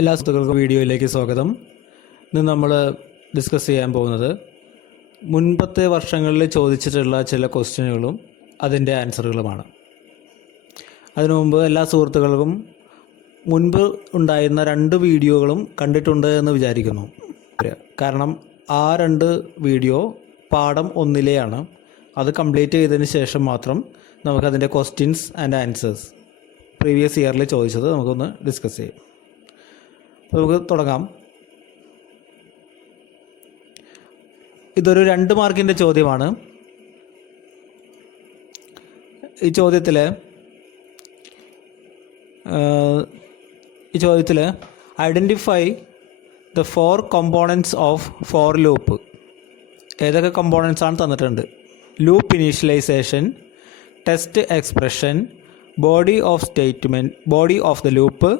എല്ലാ സുഹൃത്തുക്കൾക്കും വീഡിയോയിലേക്ക് സ്വാഗതം. ഇന്ന് നമ്മൾ ഡിസ്കസ് ചെയ്യാൻ പോകുന്നത് മുൻപത്തെ വർഷങ്ങളിൽ ചോദിച്ചിട്ടുള്ള ചില ക്വസ്റ്റ്യനുകളും അതിൻ്റെ ആൻസറുകളുമാണ്. അതിനു മുമ്പ് എല്ലാ സുഹൃത്തുക്കൾക്കും മുൻപ് ഉണ്ടായിരുന്ന 2 വീഡിയോകളും കണ്ടിട്ടുണ്ട് എന്ന് വിചാരിക്കുന്നു. കാരണം ആ 2 വീഡിയോ പാഠം 1-ലെയാണ്. അത് കംപ്ലീറ്റ് ചെയ്തതിന് ശേഷം മാത്രം നമുക്കതിൻ്റെ ക്വസ്റ്റ്യൻസ് ആൻഡ് ആൻസേഴ്സ് പ്രീവിയസ് ഇയറിൽ ചോദിച്ചത് നമുക്കൊന്ന് ഡിസ്കസ് ചെയ്യാം. നമുക്ക് തുടങ്ങാം. ഇതൊരു 2 മാർക്കിൻ്റെ ചോദ്യമാണ്. ഈ ചോദ്യത്തിൽ identify the 4 components of for loop. ഏതൊക്കെ കമ്പോണൻറ്റ്സ് ആണ് തന്നിട്ടുണ്ട്? Loop initialization, test expression, body of statement, body of the loop,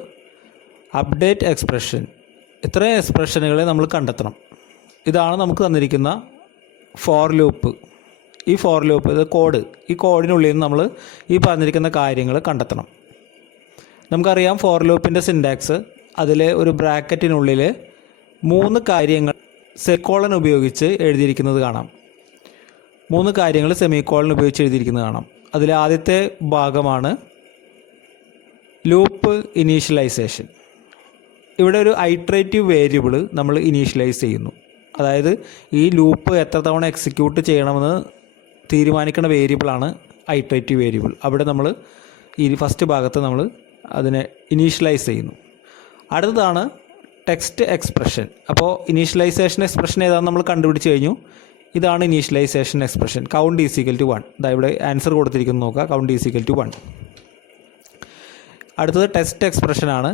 update expression. ഇത്രയും എക്സ്പ്രഷനുകളെ നമ്മൾ കണ്ടെത്തണം. ഇതാണ് നമുക്ക് തന്നിരിക്കുന്ന ഫോർ ലൂപ്പ്. ഈ ഫോർ ലൂപ്പ്, ഇത് കോഡ്. ഈ കോഡിനുള്ളിൽ നിന്ന് നമ്മൾ ഈ പറഞ്ഞിരിക്കുന്ന കാര്യങ്ങൾ കണ്ടെത്തണം. നമുക്കറിയാം ഫോർ ലൂപ്പിൻ്റെ സിൻടാക്സ്. അതിൽ ഒരു ബ്രാക്കറ്റിനുള്ളിൽ 3 കാര്യങ്ങൾ സെമിക്കോളൻ ഉപയോഗിച്ച് എഴുതിയിരിക്കുന്നത് കാണാം. 3 കാര്യങ്ങൾ സെമിക്കോളൻ ഉപയോഗിച്ച് എഴുതിയിരിക്കുന്നത് കാണാം. അതിൽ ആദ്യത്തെ ഭാഗമാണ് ലൂപ്പ് ഇനീഷ്യലൈസേഷൻ. ഇവിടെ ഒരു ഐട്രേറ്റീവ് വേരിയബിൾ നമ്മൾ ഇനീഷ്യലൈസ് ചെയ്യുന്നു. അതായത് ഈ ലൂപ്പ് എത്ര തവണ എക്സിക്യൂട്ട് ചെയ്യണമെന്ന് തീരുമാനിക്കുന്ന വേരിയബിളാണ് ഐട്രേറ്റീവ് വേരിയബിൾ. അവിടെ നമ്മൾ ഈ ഫസ്റ്റ് ഭാഗത്ത് നമ്മൾ അതിനെ ഇനീഷ്യലൈസ് ചെയ്യുന്നു. അടുത്തതാണ് ടെക്സ്റ്റ് എക്സ്പ്രഷൻ. അപ്പോൾ ഇനീഷ്യലൈസേഷൻ എക്സ്പ്രഷൻ ഏതാണെന്ന് നമ്മൾ കണ്ടുപിടിച്ച് കഴിഞ്ഞു. ഇതാണ് initialization expression. Count is equal to 1. ഇതാ ഇവിടെ ആൻസർ കൊടുത്തിരിക്കുന്നു, നോക്കുക. Count is equal to 1. അടുത്തത് ടെസ്റ്റ് എക്സ്പ്രഷനാണ്.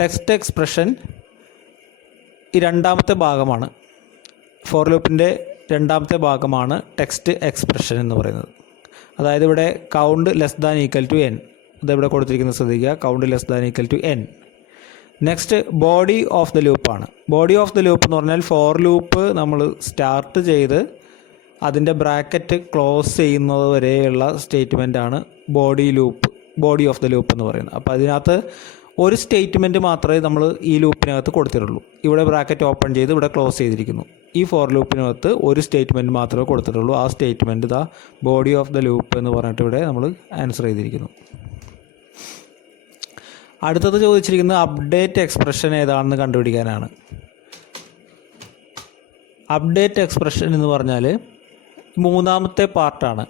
ടെക്സ്റ്റ് എക്സ്പ്രഷൻ ഈ 2ാമത്തെ ഭാഗമാണ്. ഫോർ ലൂപ്പിൻ്റെ 2ാമത്തെ ഭാഗമാണ് ടെക്സ്റ്റ് എക്സ്പ്രഷൻ എന്ന് പറയുന്നത്. അതായത് ഇവിടെ count less than equal to n. ഇതിവിടെ കൊടുത്തിരിക്കുന്നത് ശ്രദ്ധിക്കുക. Count less than equal to n. Next body of the ലൂപ്പാണ്. ബോഡി ഓഫ് ദ ലൂപ്പ് എന്ന് പറഞ്ഞാൽ ഫോർ ലൂപ്പ് നമ്മൾ സ്റ്റാർട്ട് ചെയ്ത് അതിൻ്റെ ബ്രാക്കറ്റ് ക്ലോസ് ചെയ്യുന്നത് വരെയുള്ള സ്റ്റേറ്റ്മെൻറ്റാണ് ബോഡി ഓഫ് ദ ലൂപ്പ് എന്ന് പറയുന്നത്. അപ്പോൾ അതിനകത്ത് ഒരു സ്റ്റേറ്റ്മെൻറ്റ് മാത്രമേ നമ്മൾ ഈ ലൂപ്പിനകത്ത് കൊടുത്തിട്ടുള്ളൂ. ഇവിടെ ബ്രാക്കറ്റ് ഓപ്പൺ ചെയ്ത് ഇവിടെ ക്ലോസ് ചെയ്തിരിക്കുന്നു. ഈ ഫോർ ലൂപ്പിനകത്ത് ഒരു സ്റ്റേറ്റ്മെൻറ്റ് മാത്രമേ കൊടുത്തിട്ടുള്ളൂ. ആ സ്റ്റേറ്റ്മെൻറ്റ് ഇതാ ബോഡി ഓഫ് ദ ലൂപ്പ് എന്ന് പറഞ്ഞിട്ട് ഇവിടെ നമ്മൾ ആൻസർ ചെയ്തിരിക്കുന്നു. അടുത്തത് ചോദിച്ചിരിക്കുന്നത് അപ്ഡേറ്റ് എക്സ്പ്രഷൻ ഏതാണെന്ന് കണ്ടുപിടിക്കാനാണ്. അപ്ഡേറ്റ് എക്സ്പ്രഷൻ എന്ന് പറഞ്ഞാൽ 3ാമത്തെ പാർട്ടാണ്,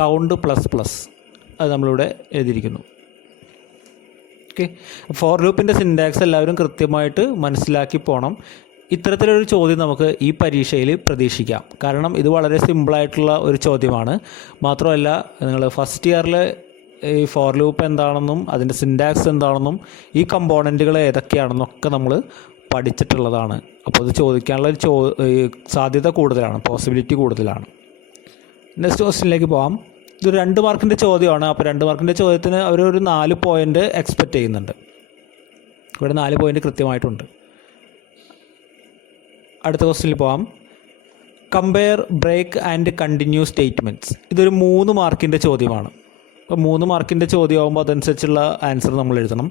കൗണ്ട് പ്ലസ് പ്ലസ്. അത് നമ്മളിവിടെ എഴുതിയിരിക്കുന്നു. ഓക്കെ, ഫോർ ലൂപ്പിൻ്റെ സിൻടാക്സ് എല്ലാവരും കൃത്യമായിട്ട് മനസ്സിലാക്കി പോകണം. ഇത്തരത്തിലൊരു ചോദ്യം നമുക്ക് ഈ പരീക്ഷയിൽ പ്രതീക്ഷിക്കാം. കാരണം ഇത് വളരെ സിമ്പിളായിട്ടുള്ള ഒരു ചോദ്യമാണ്. മാത്രമല്ല, നിങ്ങൾ ഫസ്റ്റ് ഇയറിൽ ഈ ഫോർ ലൂപ്പ് എന്താണെന്നും അതിൻ്റെ സിൻടാക്സ് എന്താണെന്നും ഈ കമ്പോണൻറ്റുകൾ ഏതൊക്കെയാണെന്നൊക്കെ നമ്മൾ പഠിച്ചിട്ടുള്ളതാണ്. അപ്പോൾ ഇത് ചോദിക്കാനുള്ള സാധ്യത കൂടുതലാണ്, പോസിബിലിറ്റി കൂടുതലാണ്. നെക്സ്റ്റ് ക്വസ്റ്റ്യനിലേക്ക് പോകാം. ഇതൊരു 2 മാർക്കിൻ്റെ ചോദ്യമാണ്. അപ്പോൾ 2 മാർക്കിൻ്റെ ചോദ്യത്തിന് അവരൊരു 4 പോയിൻ്റ് എക്സ്പെക്റ്റ് ചെയ്യുന്നുണ്ട്. ഇവിടെ 4 പോയിൻ്റ് കൃത്യമായിട്ടുണ്ട്. അടുത്ത ക്വസ്റ്റ്യനിൽ പോകാം. Compare break and continue statements. ഇതൊരു 3 മാർക്കിൻ്റെ ചോദ്യമാണ്. അപ്പോൾ 3 മാർക്കിൻ്റെ ചോദ്യമാകുമ്പോൾ അതനുസരിച്ചുള്ള ആൻസർ നമ്മൾ എഴുതണം.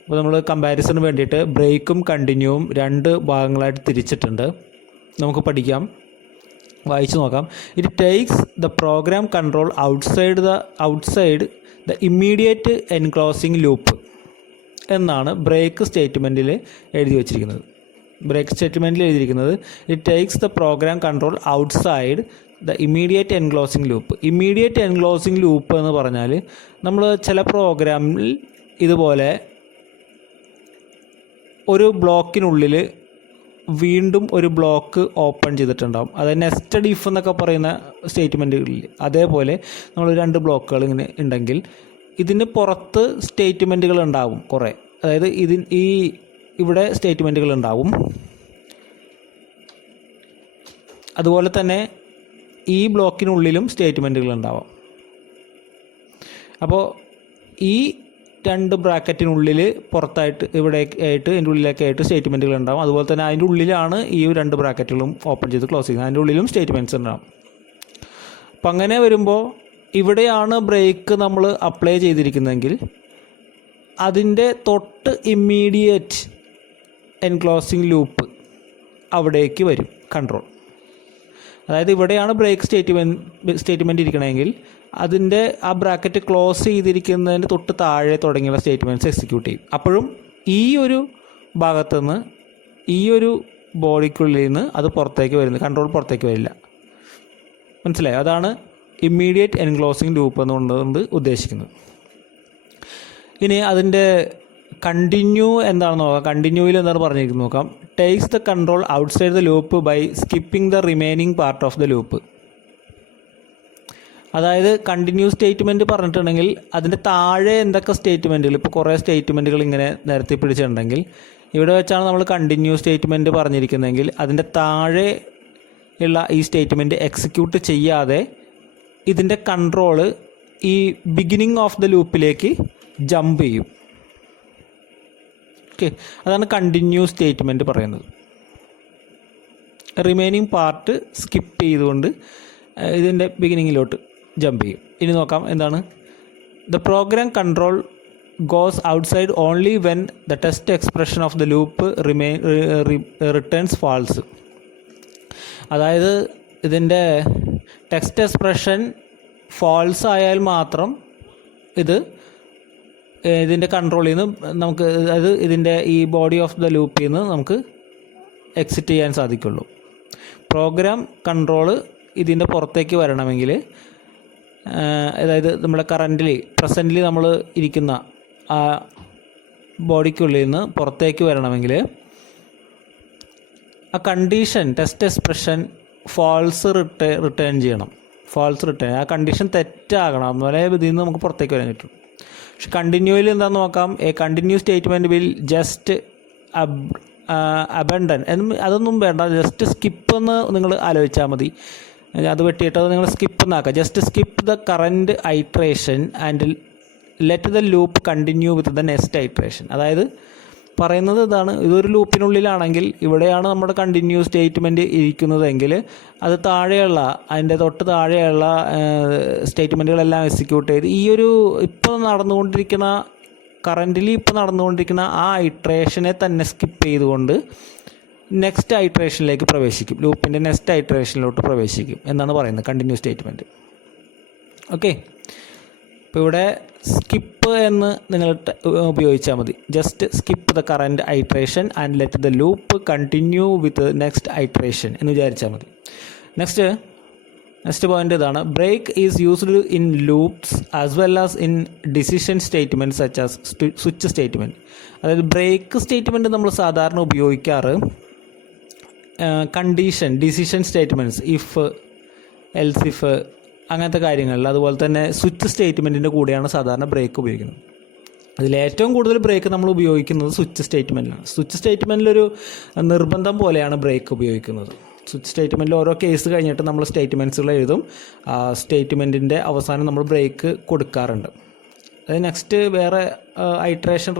അപ്പോൾ നമ്മൾ കമ്പാരിസണിന് വേണ്ടിയിട്ട് ബ്രേക്കും കണ്ടിന്യൂവും 2 ഭാഗങ്ങളായിട്ട് തിരിച്ചിട്ടുണ്ട്. നമുക്ക് പഠിക്കാം, വായിച്ചു നോക്കാം. It takes the program control outside the immediate enclosing loop എന്നാണ് ബ്രേക്ക് സ്റ്റേറ്റ്മെൻറ്റിൽ എഴുതി വച്ചിരിക്കുന്നത്. ബ്രേക്ക് സ്റ്റേറ്റ്മെൻറ്റിൽ എഴുതിയിരിക്കുന്നത് it takes the program control outside the immediate enclosing loop. Immediate enclosing loop എന്ന് പറഞ്ഞാൽ നമ്മൾ ചില പ്രോഗ്രാമിൽ ഇതുപോലെ ഒരു ബ്ലോക്കിനുള്ളിൽ വീണ്ടും ഒരു ബ്ലോക്ക് ഓപ്പൺ ചെയ്തിട്ടുണ്ടാകും. അതായത് നെസ്റ്റഡ് ഇഫ് എന്നൊക്കെ പറയുന്ന സ്റ്റേറ്റ്മെൻറ്റുകളിൽ അതേപോലെ നമ്മൾ 2 ബ്ലോക്കുകൾ ഇങ്ങനെ ഉണ്ടെങ്കിൽ ഇതിന് പുറത്ത് സ്റ്റേറ്റ്മെൻറ്റുകൾ ഉണ്ടാവും കുറേ. അതായത് ഇവിടെ സ്റ്റേറ്റ്മെൻറ്റുകൾ ഉണ്ടാവും. അതുപോലെ തന്നെ ഈ ബ്ലോക്കിനുള്ളിലും സ്റ്റേറ്റ്മെൻറ്റുകൾ ഉണ്ടാവാം. അപ്പോൾ ഈ 2 ബ്രാക്കറ്റിനുള്ളിൽ പുറത്തായിട്ട് ഇവിടെ ആയിട്ട് അതിൻ്റെ ഉള്ളിലൊക്കെ സ്റ്റേറ്റ്മെൻറ്റുകൾ ഉണ്ടാകും. അതുപോലെ തന്നെ അതിൻ്റെ ഉള്ളിലാണ് ഈ 2 ബ്രാക്കറ്റുകളും ഓപ്പൺ ചെയ്ത് ക്ലോസ് ചെയ്യുന്നത്. അതിൻ്റെ ഉള്ളിലും സ്റ്റേറ്റ്മെൻറ്റ്സ് ഉണ്ടാകും. അപ്പം അങ്ങനെ വരുമ്പോൾ ഇവിടെയാണ് ബ്രേക്ക് നമ്മൾ അപ്ലൈ ചെയ്തിരിക്കുന്നതെങ്കിൽ അതിൻ്റെ തൊട്ട് ഇമ്മീഡിയറ്റ് എൻക്ലോസിങ് ലൂപ്പ് അവിടേക്ക് വരും കൺട്രോൾ. അതായത് ഇവിടെയാണ് ബ്രേക്ക് സ്റ്റേറ്റ്മെൻറ്റ് ഇരിക്കണമെങ്കിൽ അതിൻ്റെ ആ ബ്രാക്കറ്റ് ക്ലോസ് ചെയ്തിരിക്കുന്നതിന് തൊട്ട് താഴെ തുടങ്ങിയുള്ള സ്റ്റേറ്റ്മെൻറ്റ്സ് എക്സിക്യൂട്ട് ചെയ്യും. അപ്പോഴും ഈ ഒരു ഭാഗത്തുനിന്ന് ഈ ഒരു ബോഡിക്കുള്ളിൽ നിന്ന് അത് പുറത്തേക്ക് വരുന്നത്, കൺട്രോൾ പുറത്തേക്ക് വരില്ല. മനസ്സിലായോ? അതാണ് ഇമ്മീഡിയറ്റ് എൻക്ലോസിങ് ലൂപ്പ് എന്നുകൊണ്ട് ഉദ്ദേശിക്കുന്നത്. ഇനി അതിൻ്റെ കണ്ടിന്യൂ എന്താണെന്ന് നോക്കാം. കണ്ടിന്യൂയിൽ എന്താണ് പറഞ്ഞിരിക്കുന്നത് നോക്കാം. Takes the control outside the loop by skipping the remaining part of the loop. അതായത് കണ്ടിന്യൂ സ്റ്റേറ്റ്മെൻറ്റ് പറഞ്ഞിട്ടുണ്ടെങ്കിൽ അതിൻ്റെ താഴെ എന്തൊക്കെ സ്റ്റേറ്റ്മെൻറ്റുകൾ, ഇപ്പോൾ കുറേ സ്റ്റേറ്റ്മെൻറ്റുകൾ ഇങ്ങനെ നിരത്തി പിടിച്ചിട്ടുണ്ടെങ്കിൽ ഇവിടെ വെച്ചാണ് നമ്മൾ കണ്ടിന്യൂ സ്റ്റേറ്റ്മെൻറ്റ് പറഞ്ഞിരിക്കുന്നതെങ്കിൽ അതിൻ്റെ താഴെ ഉള്ള ഈ സ്റ്റേറ്റ്മെൻറ്റ് എക്സിക്യൂട്ട് ചെയ്യാതെ ഇതിൻ്റെ കൺട്രോള് ഈ ബിഗിനിങ് ഓഫ് ദ ലൂപ്പിലേക്ക് ജമ്പ് ചെയ്യും. ഓക്കെ, അതാണ് കണ്ടിന്യൂ സ്റ്റേറ്റ്മെൻറ്റ് പറയുന്നത്. റിമൈനിങ് പാർട്ട് സ്കിപ്പ് ചെയ്തുകൊണ്ട് ഇതിൻ്റെ ബിഗിനിങ്ങിലോട്ട് ജമ്പ് ചെയ്യും. ഇനി നോക്കാം എന്താണ്. The program control goes outside only when the test expression of the loop returns false. അതായത് ഇതിൻ്റെ ടെക്സ്റ്റ് എക്സ്പ്രഷൻ ഫാൾസ് ആയാൽ മാത്രം ഇതിൻ്റെ കൺട്രോളിൽ നിന്ന് നമുക്ക്, അതായത് ഇതിൻ്റെ ഈ ബോഡി ഓഫ് ദ ലൂപ്പിൽ നിന്ന് നമുക്ക് എക്സിറ്റ് ചെയ്യാൻ സാധിക്കുള്ളൂ. പ്രോഗ്രാം കൺട്രോള് ഇതിൻ്റെ പുറത്തേക്ക് വരണമെങ്കിൽ, അതായത് നമ്മുടെ പ്രസൻ്റിൽ നമ്മൾ ഇരിക്കുന്ന ആ ബോഡിക്കുള്ളിൽ നിന്ന് പുറത്തേക്ക് വരണമെങ്കിൽ ആ condition test expression false return ചെയ്യണം. ആ കണ്ടീഷൻ തെറ്റാകണം, അതുപോലെ ഇതിൽ നിന്ന് നമുക്ക് പുറത്തേക്ക് വരാൻ പറ്റും. പക്ഷെ കണ്ടിന്യൂവിൽ എന്താണെന്ന് നോക്കാം. A continue statement will just abundant അതൊന്നും വേണ്ട, ജസ്റ്റ് സ്കിപ്പ് എന്ന് നിങ്ങൾ ആലോചിച്ചാൽ മതി. അത് വെട്ടിയിട്ട് അത് നിങ്ങൾ സ്കിപ്പ് എന്നാക്കുക. Just skip the current iteration and let the loop continue with the next iteration. അതായത് പറയുന്നത് ഇതാണ്, ഇതൊരു ലൂപ്പിനുള്ളിലാണെങ്കിൽ ഇവിടെയാണ് നമ്മുടെ കണ്ടിന്യൂ സ്റ്റേറ്റ്മെൻറ്റ് ഇരിക്കുന്നതെങ്കിൽ അത് താഴെയുള്ള അതിൻ്റെ തൊട്ട് താഴെയുള്ള സ്റ്റേറ്റ്മെൻറ്റുകളെല്ലാം എക്സിക്യൂട്ട് ചെയ്ത് ഈ ഒരു കറൻ്റിലി ഇപ്പോൾ നടന്നുകൊണ്ടിരിക്കുന്ന ആ ഐട്രേഷനെ തന്നെ സ്കിപ്പ് ചെയ്തുകൊണ്ട് നെക്സ്റ്റ് ഐട്രേഷനിലേക്ക് പ്രവേശിക്കും, ലൂപ്പിൻ്റെ നെക്സ്റ്റ് ഐട്രേഷനിലോട്ട് പ്രവേശിക്കും എന്നാണ് പറയുന്നത് കണ്ടിന്യൂ സ്റ്റേറ്റ്മെൻറ്റ്. ഓക്കെ, ഇപ്പോൾ ഇവിടെ സ്കിപ്പ് എന്ന് നിങ്ങൾ ഉപയോഗിച്ചാൽ മതി. Just skip the current iteration and let the loop continue with next iteration എന്ന് വിചാരിച്ചാൽ മതി. നെക്സ്റ്റ് പോയിൻ്റ് ഇതാണ്. Break is used in loops as well as in decision statement such as switch statement. അതായത് break statement നമ്മൾ സാധാരണ ഉപയോഗിക്കാറ് decision statements, if, else if അങ്ങനത്തെ കാര്യങ്ങളിൽ, അതുപോലെ തന്നെ സ്വിച്ച് സ്റ്റേറ്റ്മെൻറ്റിൻ്റെ കൂടെയാണ് സാധാരണ ബ്രേക്ക് ഉപയോഗിക്കുന്നത്. അതിലേറ്റവും കൂടുതൽ ബ്രേക്ക് നമ്മൾ ഉപയോഗിക്കുന്നത് സ്വിച്ച് സ്റ്റേറ്റ്മെൻറ്റിലാണ്. സ്വിച്ച് സ്റ്റേറ്റ്മെൻറ്റിലൊരു നിർബന്ധം പോലെയാണ് ബ്രേക്ക് ഉപയോഗിക്കുന്നത്. സ്വിച്ച് സ്റ്റേറ്റ്മെൻറ്റിൽ ഓരോ കേസ് കഴിഞ്ഞിട്ട് നമ്മൾ സ്റ്റേറ്റ്മെൻറ്റ്സുകൾ എഴുതും. സ്റ്റേറ്റ്മെൻറ്റിൻ്റെ അവസാനം നമ്മൾ ബ്രേക്ക് കൊടുക്കാറുണ്ട്. അത് നെക്സ്റ്റ് വേറെ ഐട്രേഷൻ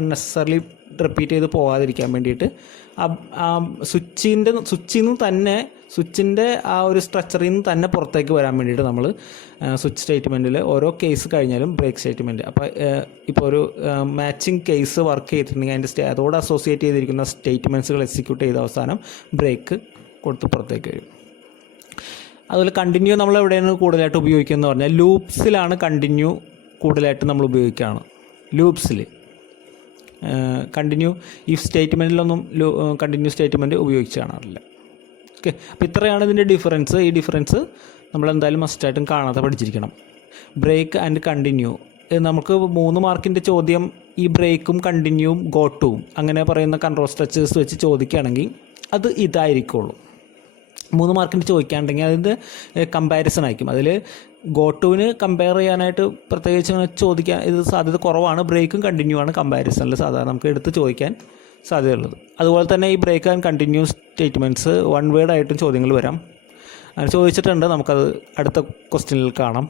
അൺനെസസറിലി റിപ്പീറ്റ് ചെയ്ത് പോകാതിരിക്കാൻ വേണ്ടിയിട്ട് സ്വിച്ചിൻ്റെ ആ ഒരു സ്ട്രക്ചറിൽ നിന്ന് തന്നെ പുറത്തേക്ക് വരാൻ വേണ്ടിയിട്ട് നമ്മൾ സ്വിച്ച് സ്റ്റേറ്റ്മെൻറ്റിൽ ഓരോ കേസ് കഴിഞ്ഞാലും ബ്രേക്ക് സ്റ്റേറ്റ്മെൻറ്റ്, അപ്പോൾ ഇപ്പോൾ ഒരു മാച്ചിങ് കേസ് വർക്ക് ചെയ്തിട്ടുണ്ടെങ്കിൽ അതിൻ്റെ അതോട് അസോസിയേറ്റ് ചെയ്തിരിക്കുന്ന സ്റ്റേറ്റ്മെൻറ്റ്സുകൾ എക്സിക്യൂട്ട് ചെയ്ത അവസാനം ബ്രേക്ക് കൊടുത്ത് പുറത്തേക്ക് വരും. അതുപോലെ കണ്ടിന്യൂ നമ്മൾ എവിടെയാണ് കൂടുതലായിട്ട് ഉപയോഗിക്കുന്നത് പറഞ്ഞാൽ ലൂപ്സിലാണ് കണ്ടിന്യൂ കൂടുതലായിട്ട് നമ്മൾ ഉപയോഗിക്കുകയാണ്. ലൂപ്സിൽ കണ്ടിന്യൂ ഇഫ് സ്റ്റേറ്റ്മെൻറ്റിലൊന്നും കണ്ടിന്യൂ സ്റ്റേറ്റ്മെൻറ്റ് ഉപയോഗിച്ച് കാണാറില്ല. ഓക്കെ, അപ്പോൾ ഇത്രയാണ് ഇതിൻ്റെ ഡിഫറൻസ്. ഈ ഡിഫറൻസ് നമ്മളെന്തായാലും മസ്റ്റായിട്ടും കാണാതെ പഠിച്ചിരിക്കണം. ബ്രേക്ക് ആൻഡ് കണ്ടിന്യൂ, നമുക്ക് 3 മാർക്കിൻ്റെ ചോദ്യം ഈ ബ്രേക്കും കണ്ടിന്യൂവും ഗോട്ടുവും അങ്ങനെ പറയുന്ന കൺട്രോൾ സ്ട്രക്ചേഴ്സ് വെച്ച് ചോദിക്കുകയാണെങ്കിൽ അത് ഇതായിരിക്കുള്ളൂ. 3 മാർക്കിൻ്റെ ചോദിക്കുകയാണെങ്കിൽ അതിൻ്റെ കമ്പാരിസൺ ആയിരിക്കും. അതിൽ ഗോട്ടുവിന് കമ്പയർ ചെയ്യാനായിട്ട് പ്രത്യേകിച്ച് ചോദിക്കാൻ ഇത് സാധ്യത കുറവാണ്. ബ്രേക്കും കണ്ടിന്യൂ ആണ് കമ്പാരിസണിൽ സാധാരണ നമുക്ക് എടുത്ത് ചോദിക്കാൻ സാധ്യതയുള്ളത്. അതുപോലെ തന്നെ ഈ break and continue statements one word ആയിട്ടും ചോദ്യങ്ങൾ വരാം. അങ്ങനെ ചോദിച്ചിട്ടുണ്ട്, നമുക്കത് അടുത്ത ക്വസ്റ്റ്യനിൽ കാണാം.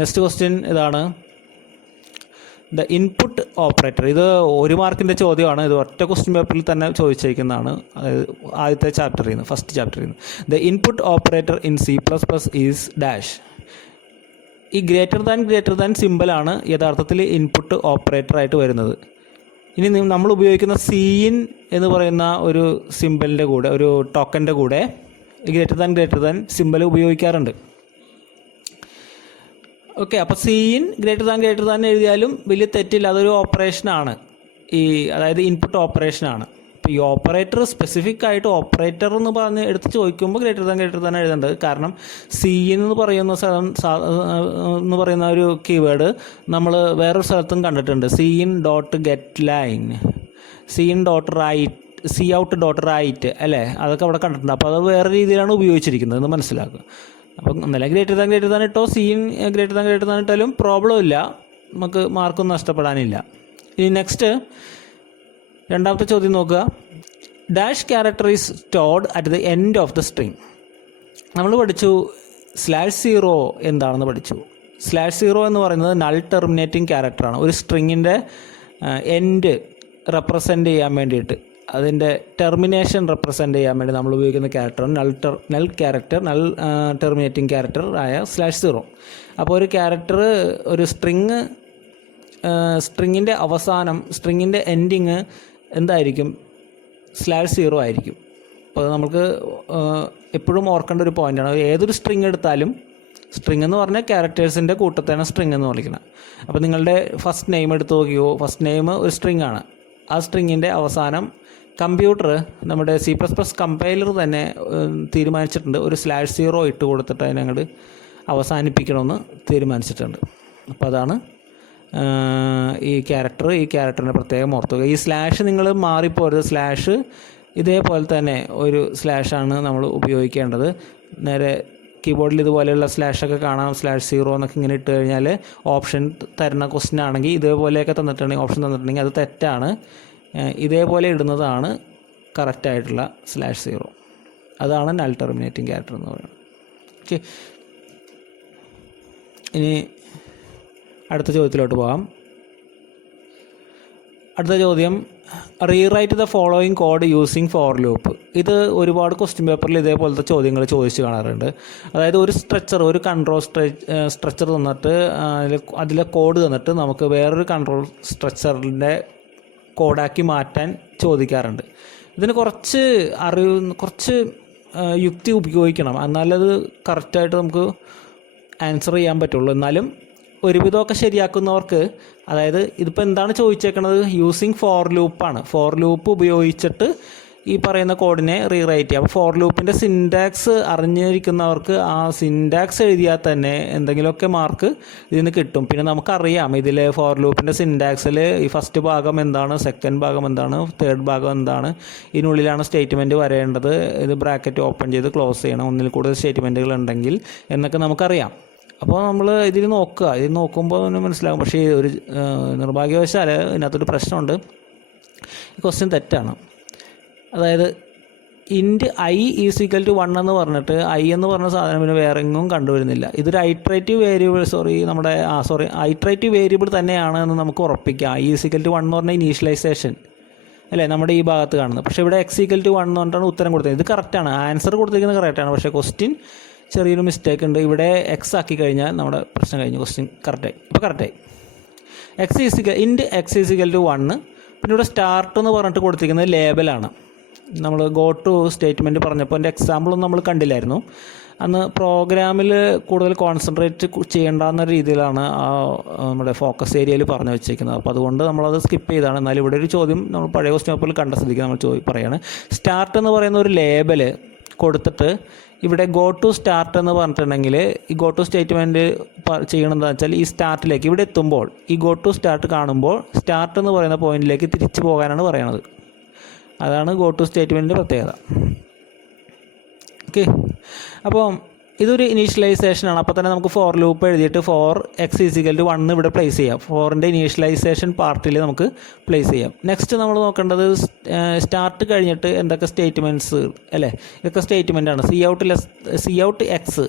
നെക്സ്റ്റ് ക്വസ്റ്റ്യൻ ഇതാണ്. ദ ഇൻപുട്ട് ഓപ്പറേറ്റർ, ഇത് 1 മാർക്കിൻ്റെ ചോദ്യമാണ്. ഇത് ഒറ്റ ക്വസ്റ്റ്യൻ പേപ്പറിൽ തന്നെ ചോദിച്ചിരിക്കുന്നതാണ്. അതായത് ആദ്യത്തെ ചാപ്റ്ററിൽ നിന്ന്, ഫസ്റ്റ് ചാപ്റ്ററിൽ നിന്ന്. The input operator in C++ is dash. ഈ ഗ്രേറ്റർ ദാൻ സിമ്പിളാണ് യഥാർത്ഥത്തിൽ ഇൻപുട്ട് ഓപ്പറേറ്ററായിട്ട് വരുന്നത്. ഇനി നമ്മൾ ഉപയോഗിക്കുന്ന സീൻ എന്ന് പറയുന്ന ഒരു സിമ്പലിൻ്റെ കൂടെ, ഒരു ടോക്കൻ്റെ കൂടെ ഗ്രേറ്റർ ദാൻ സിമ്പൽ ഉപയോഗിക്കാറുണ്ട്. ഓക്കെ, അപ്പോൾ സീൻ ഗ്രേറ്റർ ദാൻ എഴുതിയാലും വലിയ തെറ്റില്ല. അതൊരു ഓപ്പറേഷനാണ്, അതായത് ഇൻപുട്ട് ഓപ്പറേഷനാണ്. ഇപ്പോൾ ഈ ഓപ്പറേറ്റർ സ്പെസിഫിക് ആയിട്ട് ഓപ്പറേറ്റർ എന്ന് പറഞ്ഞ് എടുത്ത് ചോദിക്കുമ്പോൾ ഗ്രേറ്റർ ദാൻ എഴുതേണ്ടത്. കാരണം സീൻ എന്ന് പറയുന്ന ഒരു കീവേഡ് നമ്മൾ വേറൊരു സ്ഥലത്തും കണ്ടിട്ടുണ്ട്. Cin dot get line, cin dot write, cout dot write അല്ലേ, അതൊക്കെ അവിടെ കണ്ടിട്ടുണ്ട്. അപ്പോൾ അത് വേറെ രീതിയിലാണ് ഉപയോഗിച്ചിരിക്കുന്നത് എന്ന് മനസ്സിലാക്കുക. അപ്പം ഒന്നല്ല ഗ്രേറ്റർ ദാൻ ഇട്ടോ, സീൻ ഗ്രേറ്റർ ദാൻ ഇട്ടാലും പ്രോബ്ലം ഇല്ല, നമുക്ക് മാർക്കൊന്നും നഷ്ടപ്പെടാനില്ല. ഇനി നെക്സ്റ്റ് രണ്ടാമത്തെ ചോദ്യം നോക്കുക. Dash character is stored at the end of the string. നമ്മൾ പഠിച്ചു /0 എന്താണെന്ന് പഠിച്ചു. /0 എന്ന് പറയുന്നത് നൾ ടെർമിനേറ്റിംഗ് ക്യാരക്ടറാണ്. ഒരു സ്ട്രിങ്ങിൻ്റെ എൻഡ് റെപ്രസെൻ്റ് ചെയ്യാൻ വേണ്ടിയിട്ട്, അതിൻ്റെ ടെർമിനേഷൻ റെപ്രസെൻ്റ് ചെയ്യാൻ വേണ്ടി നമ്മൾ ഉപയോഗിക്കുന്ന ക്യാരക്ടറാണ് നൾ ടെർമിനേറ്റിംഗ് ക്യാരക്ടർ ആയ /0. അപ്പോൾ ഒരു ക്യാരക്ടർ, ഒരു സ്ട്രിങ്ങിൻ്റെ അവസാനം, സ്ട്രിങ്ങിൻ്റെ എൻഡിങ് എന്തായിരിക്കും? /0 ആയിരിക്കും. അപ്പോൾ അത് നമുക്ക് എപ്പോഴും ഓർക്കേണ്ട ഒരു പോയിൻ്റാണ്. ഏതൊരു സ്ട്രിങ് എടുത്താലും, സ്ട്രിങ് എന്ന് പറഞ്ഞാൽ ക്യാരക്ടേഴ്സിൻ്റെ കൂട്ടത്തെയാണ് സ്ട്രിങ് എന്ന് വിളിക്കുന്നത്. അപ്പോൾ നിങ്ങളുടെ ഫസ്റ്റ് നെയിം എടുത്ത് നോക്കിയോ, ഫസ്റ്റ് നെയിം ഒരു സ്ട്രിങ് ആണ്. ആ സ്ട്രിങ്ങിൻ്റെ അവസാനം കമ്പ്യൂട്ടർ, നമ്മുടെ C++ കമ്പൈലർ തന്നെ തീരുമാനിച്ചിട്ടുണ്ട്, ഒരു /0 ഇട്ട് കൊടുത്തിട്ട് അതിനങ്ങോട്ട് അവസാനിപ്പിക്കണമെന്ന് തീരുമാനിച്ചിട്ടുണ്ട്. അപ്പോൾ അതാണ് ഈ ക്യാരക്ടറിൻ്റെ പ്രത്യേകം ഓർത്തുക. ഈ സ്ലാഷ് നിങ്ങൾ മാറിപ്പോരുത്. സ്ലാഷ് ഇതേപോലെ തന്നെ ഒരു സ്ലാഷാണ് നമ്മൾ ഉപയോഗിക്കേണ്ടത്. നേരെ കീബോർഡിൽ ഇതുപോലെയുള്ള സ്ലാഷൊക്കെ കാണാം, /0 എന്നൊക്കെ ഇങ്ങനെ ഇട്ട് കഴിഞ്ഞാൽ ഓപ്ഷൻ തരുന്ന ക്വസ്റ്റ്യൻ ആണെങ്കിൽ ഇതേപോലെയൊക്കെ തന്നിട്ടുണ്ടെങ്കിൽ, ഓപ്ഷൻ തന്നിട്ടുണ്ടെങ്കിൽ അത് തെറ്റാണ്. ഇതേപോലെ ഇടുന്നതാണ് കറക്റ്റായിട്ടുള്ള /0. അതാണ് നൾ ടെർമിനേറ്റിംഗ് ക്യാരക്ടർ എന്ന് പറയുന്നത്. ഓക്കെ, ഇനി അടുത്ത ചോദ്യത്തിലോട്ട് പോകാം. അടുത്ത ചോദ്യം, rewrite the following code using four loop. ഇത് ഒരുപാട് ക്വസ്റ്റ്യൻ പേപ്പറിൽ ഇതേപോലത്തെ ചോദ്യങ്ങൾ ചോദിച്ച് കാണാറുണ്ട്. അതായത് ഒരു കൺട്രോൾ സ്ട്രക്ചർ തന്നിട്ട് അതിലെ കോഡ് തന്നിട്ട് നമുക്ക് വേറൊരു കൺട്രോൾ സ്ട്രക്ചറിൻ്റെ കോഡാക്കി മാറ്റാൻ ചോദിക്കാറുണ്ട്. ഇതിന് കുറച്ച് യുക്തി ഉപയോഗിക്കണം, എന്നാലത് കറക്റ്റായിട്ട് നമുക്ക് ആൻസർ ചെയ്യാൻ പറ്റുള്ളൂ. എന്നാലും ഒരുവിധമൊക്കെ ശരിയാക്കുന്നവർക്ക്, അതായത് ഇതിപ്പോൾ എന്താണ് ചോദിച്ചേക്കുന്നത്? യൂസിങ് ഫോർ ലൂപ്പാണ്. ഫോർ ലൂപ്പ് ഉപയോഗിച്ചിട്ട് ഈ പറയുന്ന കോഡിനെ റീറൈറ്റ് ചെയ്യുക. അപ്പോൾ ഫോർ ലൂപ്പിൻ്റെ സിൻറ്റാക്സ് അറിഞ്ഞിരിക്കുന്നവർക്ക് ആ സിൻറ്റാക്സ് എഴുതിയാൽ തന്നെ എന്തെങ്കിലുമൊക്കെ മാർക്ക് ഇതിന് കിട്ടും. പിന്നെ നമുക്കറിയാം ഇതിൽ ഫോർ ലൂപ്പിൻ്റെ സിൻറ്റാക്സിൽ ഈ ഫസ്റ്റ് ഭാഗം എന്താണ്, സെക്കൻഡ് ഭാഗം എന്താണ്, തേർഡ് ഭാഗം എന്താണ്, ഇതിനുള്ളിലാണ് സ്റ്റേറ്റ്മെൻറ്റ് വരേണ്ടത്, ഇത് ബ്രാക്കറ്റ് ഓപ്പൺ ചെയ്ത് ക്ലോസ് ചെയ്യണം, ഒന്നിൽ കൂടുതൽ സ്റ്റേറ്റ്മെൻറ്റുകൾ ഉണ്ടെങ്കിൽ എന്നൊക്കെ നമുക്കറിയാം. അപ്പോൾ നമ്മൾ ഇതിൽ നോക്കുമ്പോൾ മനസ്സിലാകും. പക്ഷേ ഒരു നിർഭാഗ്യവശാൽ ഇതിനകത്തൊരു പ്രശ്നമുണ്ട്. ഈ ക്വസ്റ്റ്യൻ തെറ്റാണ്. അതായത് ഇൻറ്റ് i = 1 എന്ന് പറഞ്ഞിട്ട് i എന്ന് പറഞ്ഞ സാധനം പിന്നെ വേറെ എങ്ങും കണ്ടുവരുന്നില്ല. ഇതൊരു ഐട്രേറ്റീവ് വേരിയബിൾ തന്നെയാണ് എന്ന് നമുക്ക് ഉറപ്പിക്കാം. i = 1 എന്ന് പറഞ്ഞാൽ ഇനീഷ്യലൈസേഷൻ അല്ലേ, നമ്മുടെ ഈ ഭാഗത്ത് കാണുന്നത്. പക്ഷേ ഇവിടെ x = 1 എന്ന് പറഞ്ഞിട്ടാണ് ഉത്തരം കൊടുത്തത്. ഇത് കറക്റ്റാണ്, ആൻസർ കൊടുത്തിരിക്കുന്നത് കറക്റ്റാണ്. പക്ഷേ ക്വസ്റ്റ്യൻ ചെറിയൊരു മിസ്റ്റേക്ക് ഉണ്ട്. ഇവിടെ x ആക്കി കഴിഞ്ഞാൽ നമ്മുടെ പ്രശ്നം കഴിഞ്ഞു. ക്വസ്റ്റ്യൻ കറക്റ്റായി. ഇൻറ്റ് x = 1. പിന്നെ ഇവിടെ സ്റ്റാർട്ട് എന്ന് പറഞ്ഞിട്ട് കൊടുത്തിരിക്കുന്നത് ലേബലാണ്. നമ്മൾ ഗോ ടു സ്റ്റേറ്റ്മെൻറ്റ് പറഞ്ഞപ്പോൾ എൻ്റെ എക്സാമ്പിളൊന്നും നമ്മൾ കണ്ടില്ലായിരുന്നു. അന്ന് പ്രോഗ്രാമിൽ കൂടുതൽ കോൺസെൻട്രേറ്റ് ചെയ്യേണ്ടെന്ന രീതിയിലാണ് നമ്മുടെ ഫോക്കസ് ഏരിയയിൽ പറഞ്ഞു വെച്ചിരിക്കുന്നത്. അപ്പോൾ അതുകൊണ്ട് നമ്മളത് സ്കിപ്പ് ചെയ്താണ്. എന്നാൽ ഇവിടെ ഒരു ചോദ്യം നമ്മൾ പഴയ ക്വസ്റ്റ്യൻ പേപ്പറിൽ കണ്ട സ്ഥിതിക്ക് നമ്മൾ പറയുകയാണ്. സ്റ്റാർട്ട് എന്ന് പറയുന്ന ഒരു ലേബൽ കൊടുത്തിട്ട് ഇവിടെ ഗോ ടു സ്റ്റാർട്ട് എന്ന് പറഞ്ഞിട്ടുണ്ടെങ്കിൽ ഈ ഗോ ടു സ്റ്റേറ്റ്മെൻറ്റ് ചെയ്യണമെന്ന് വെച്ചാൽ ഈ സ്റ്റാർട്ടിലേക്ക് ഇവിടെ എത്തുമ്പോൾ ഈ ഗോ ടു സ്റ്റാർട്ട് കാണുമ്പോൾ സ്റ്റാർട്ട് എന്ന് പറയുന്ന പോയിന്റിലേക്ക് തിരിച്ചു പോകാനാണ് പറയണത്. അതാണ് ഗോ ടു സ്റ്റേറ്റ്മെൻറ്റിൻ്റെ പ്രത്യേകത. ഓക്കെ, അപ്പോൾ ഇതൊരു ഇനീഷ്യലൈസേഷനാണ്. അപ്പോൾ തന്നെ നമുക്ക് ഫോർ ലൂപ്പ് എഴുതിയിട്ട് ഫോർ x = 1 ഇവിടെ പ്ലേസ് ചെയ്യാം. ഫോറിൻ്റെ ഇനീഷ്യലൈസേഷൻ പാർട്ടിൽ നമുക്ക് പ്ലേസ് ചെയ്യാം. നെക്സ്റ്റ് നമ്മൾ നോക്കേണ്ടത് സ്റ്റാർട്ട് കഴിഞ്ഞിട്ട് എന്തൊക്കെ സ്റ്റേറ്റ്മെൻറ്റ്സ് അല്ലേ, ഇതൊക്കെ സ്റ്റേറ്റ്മെൻറ്റാണ്. സി ഔട്ട് എക്സ്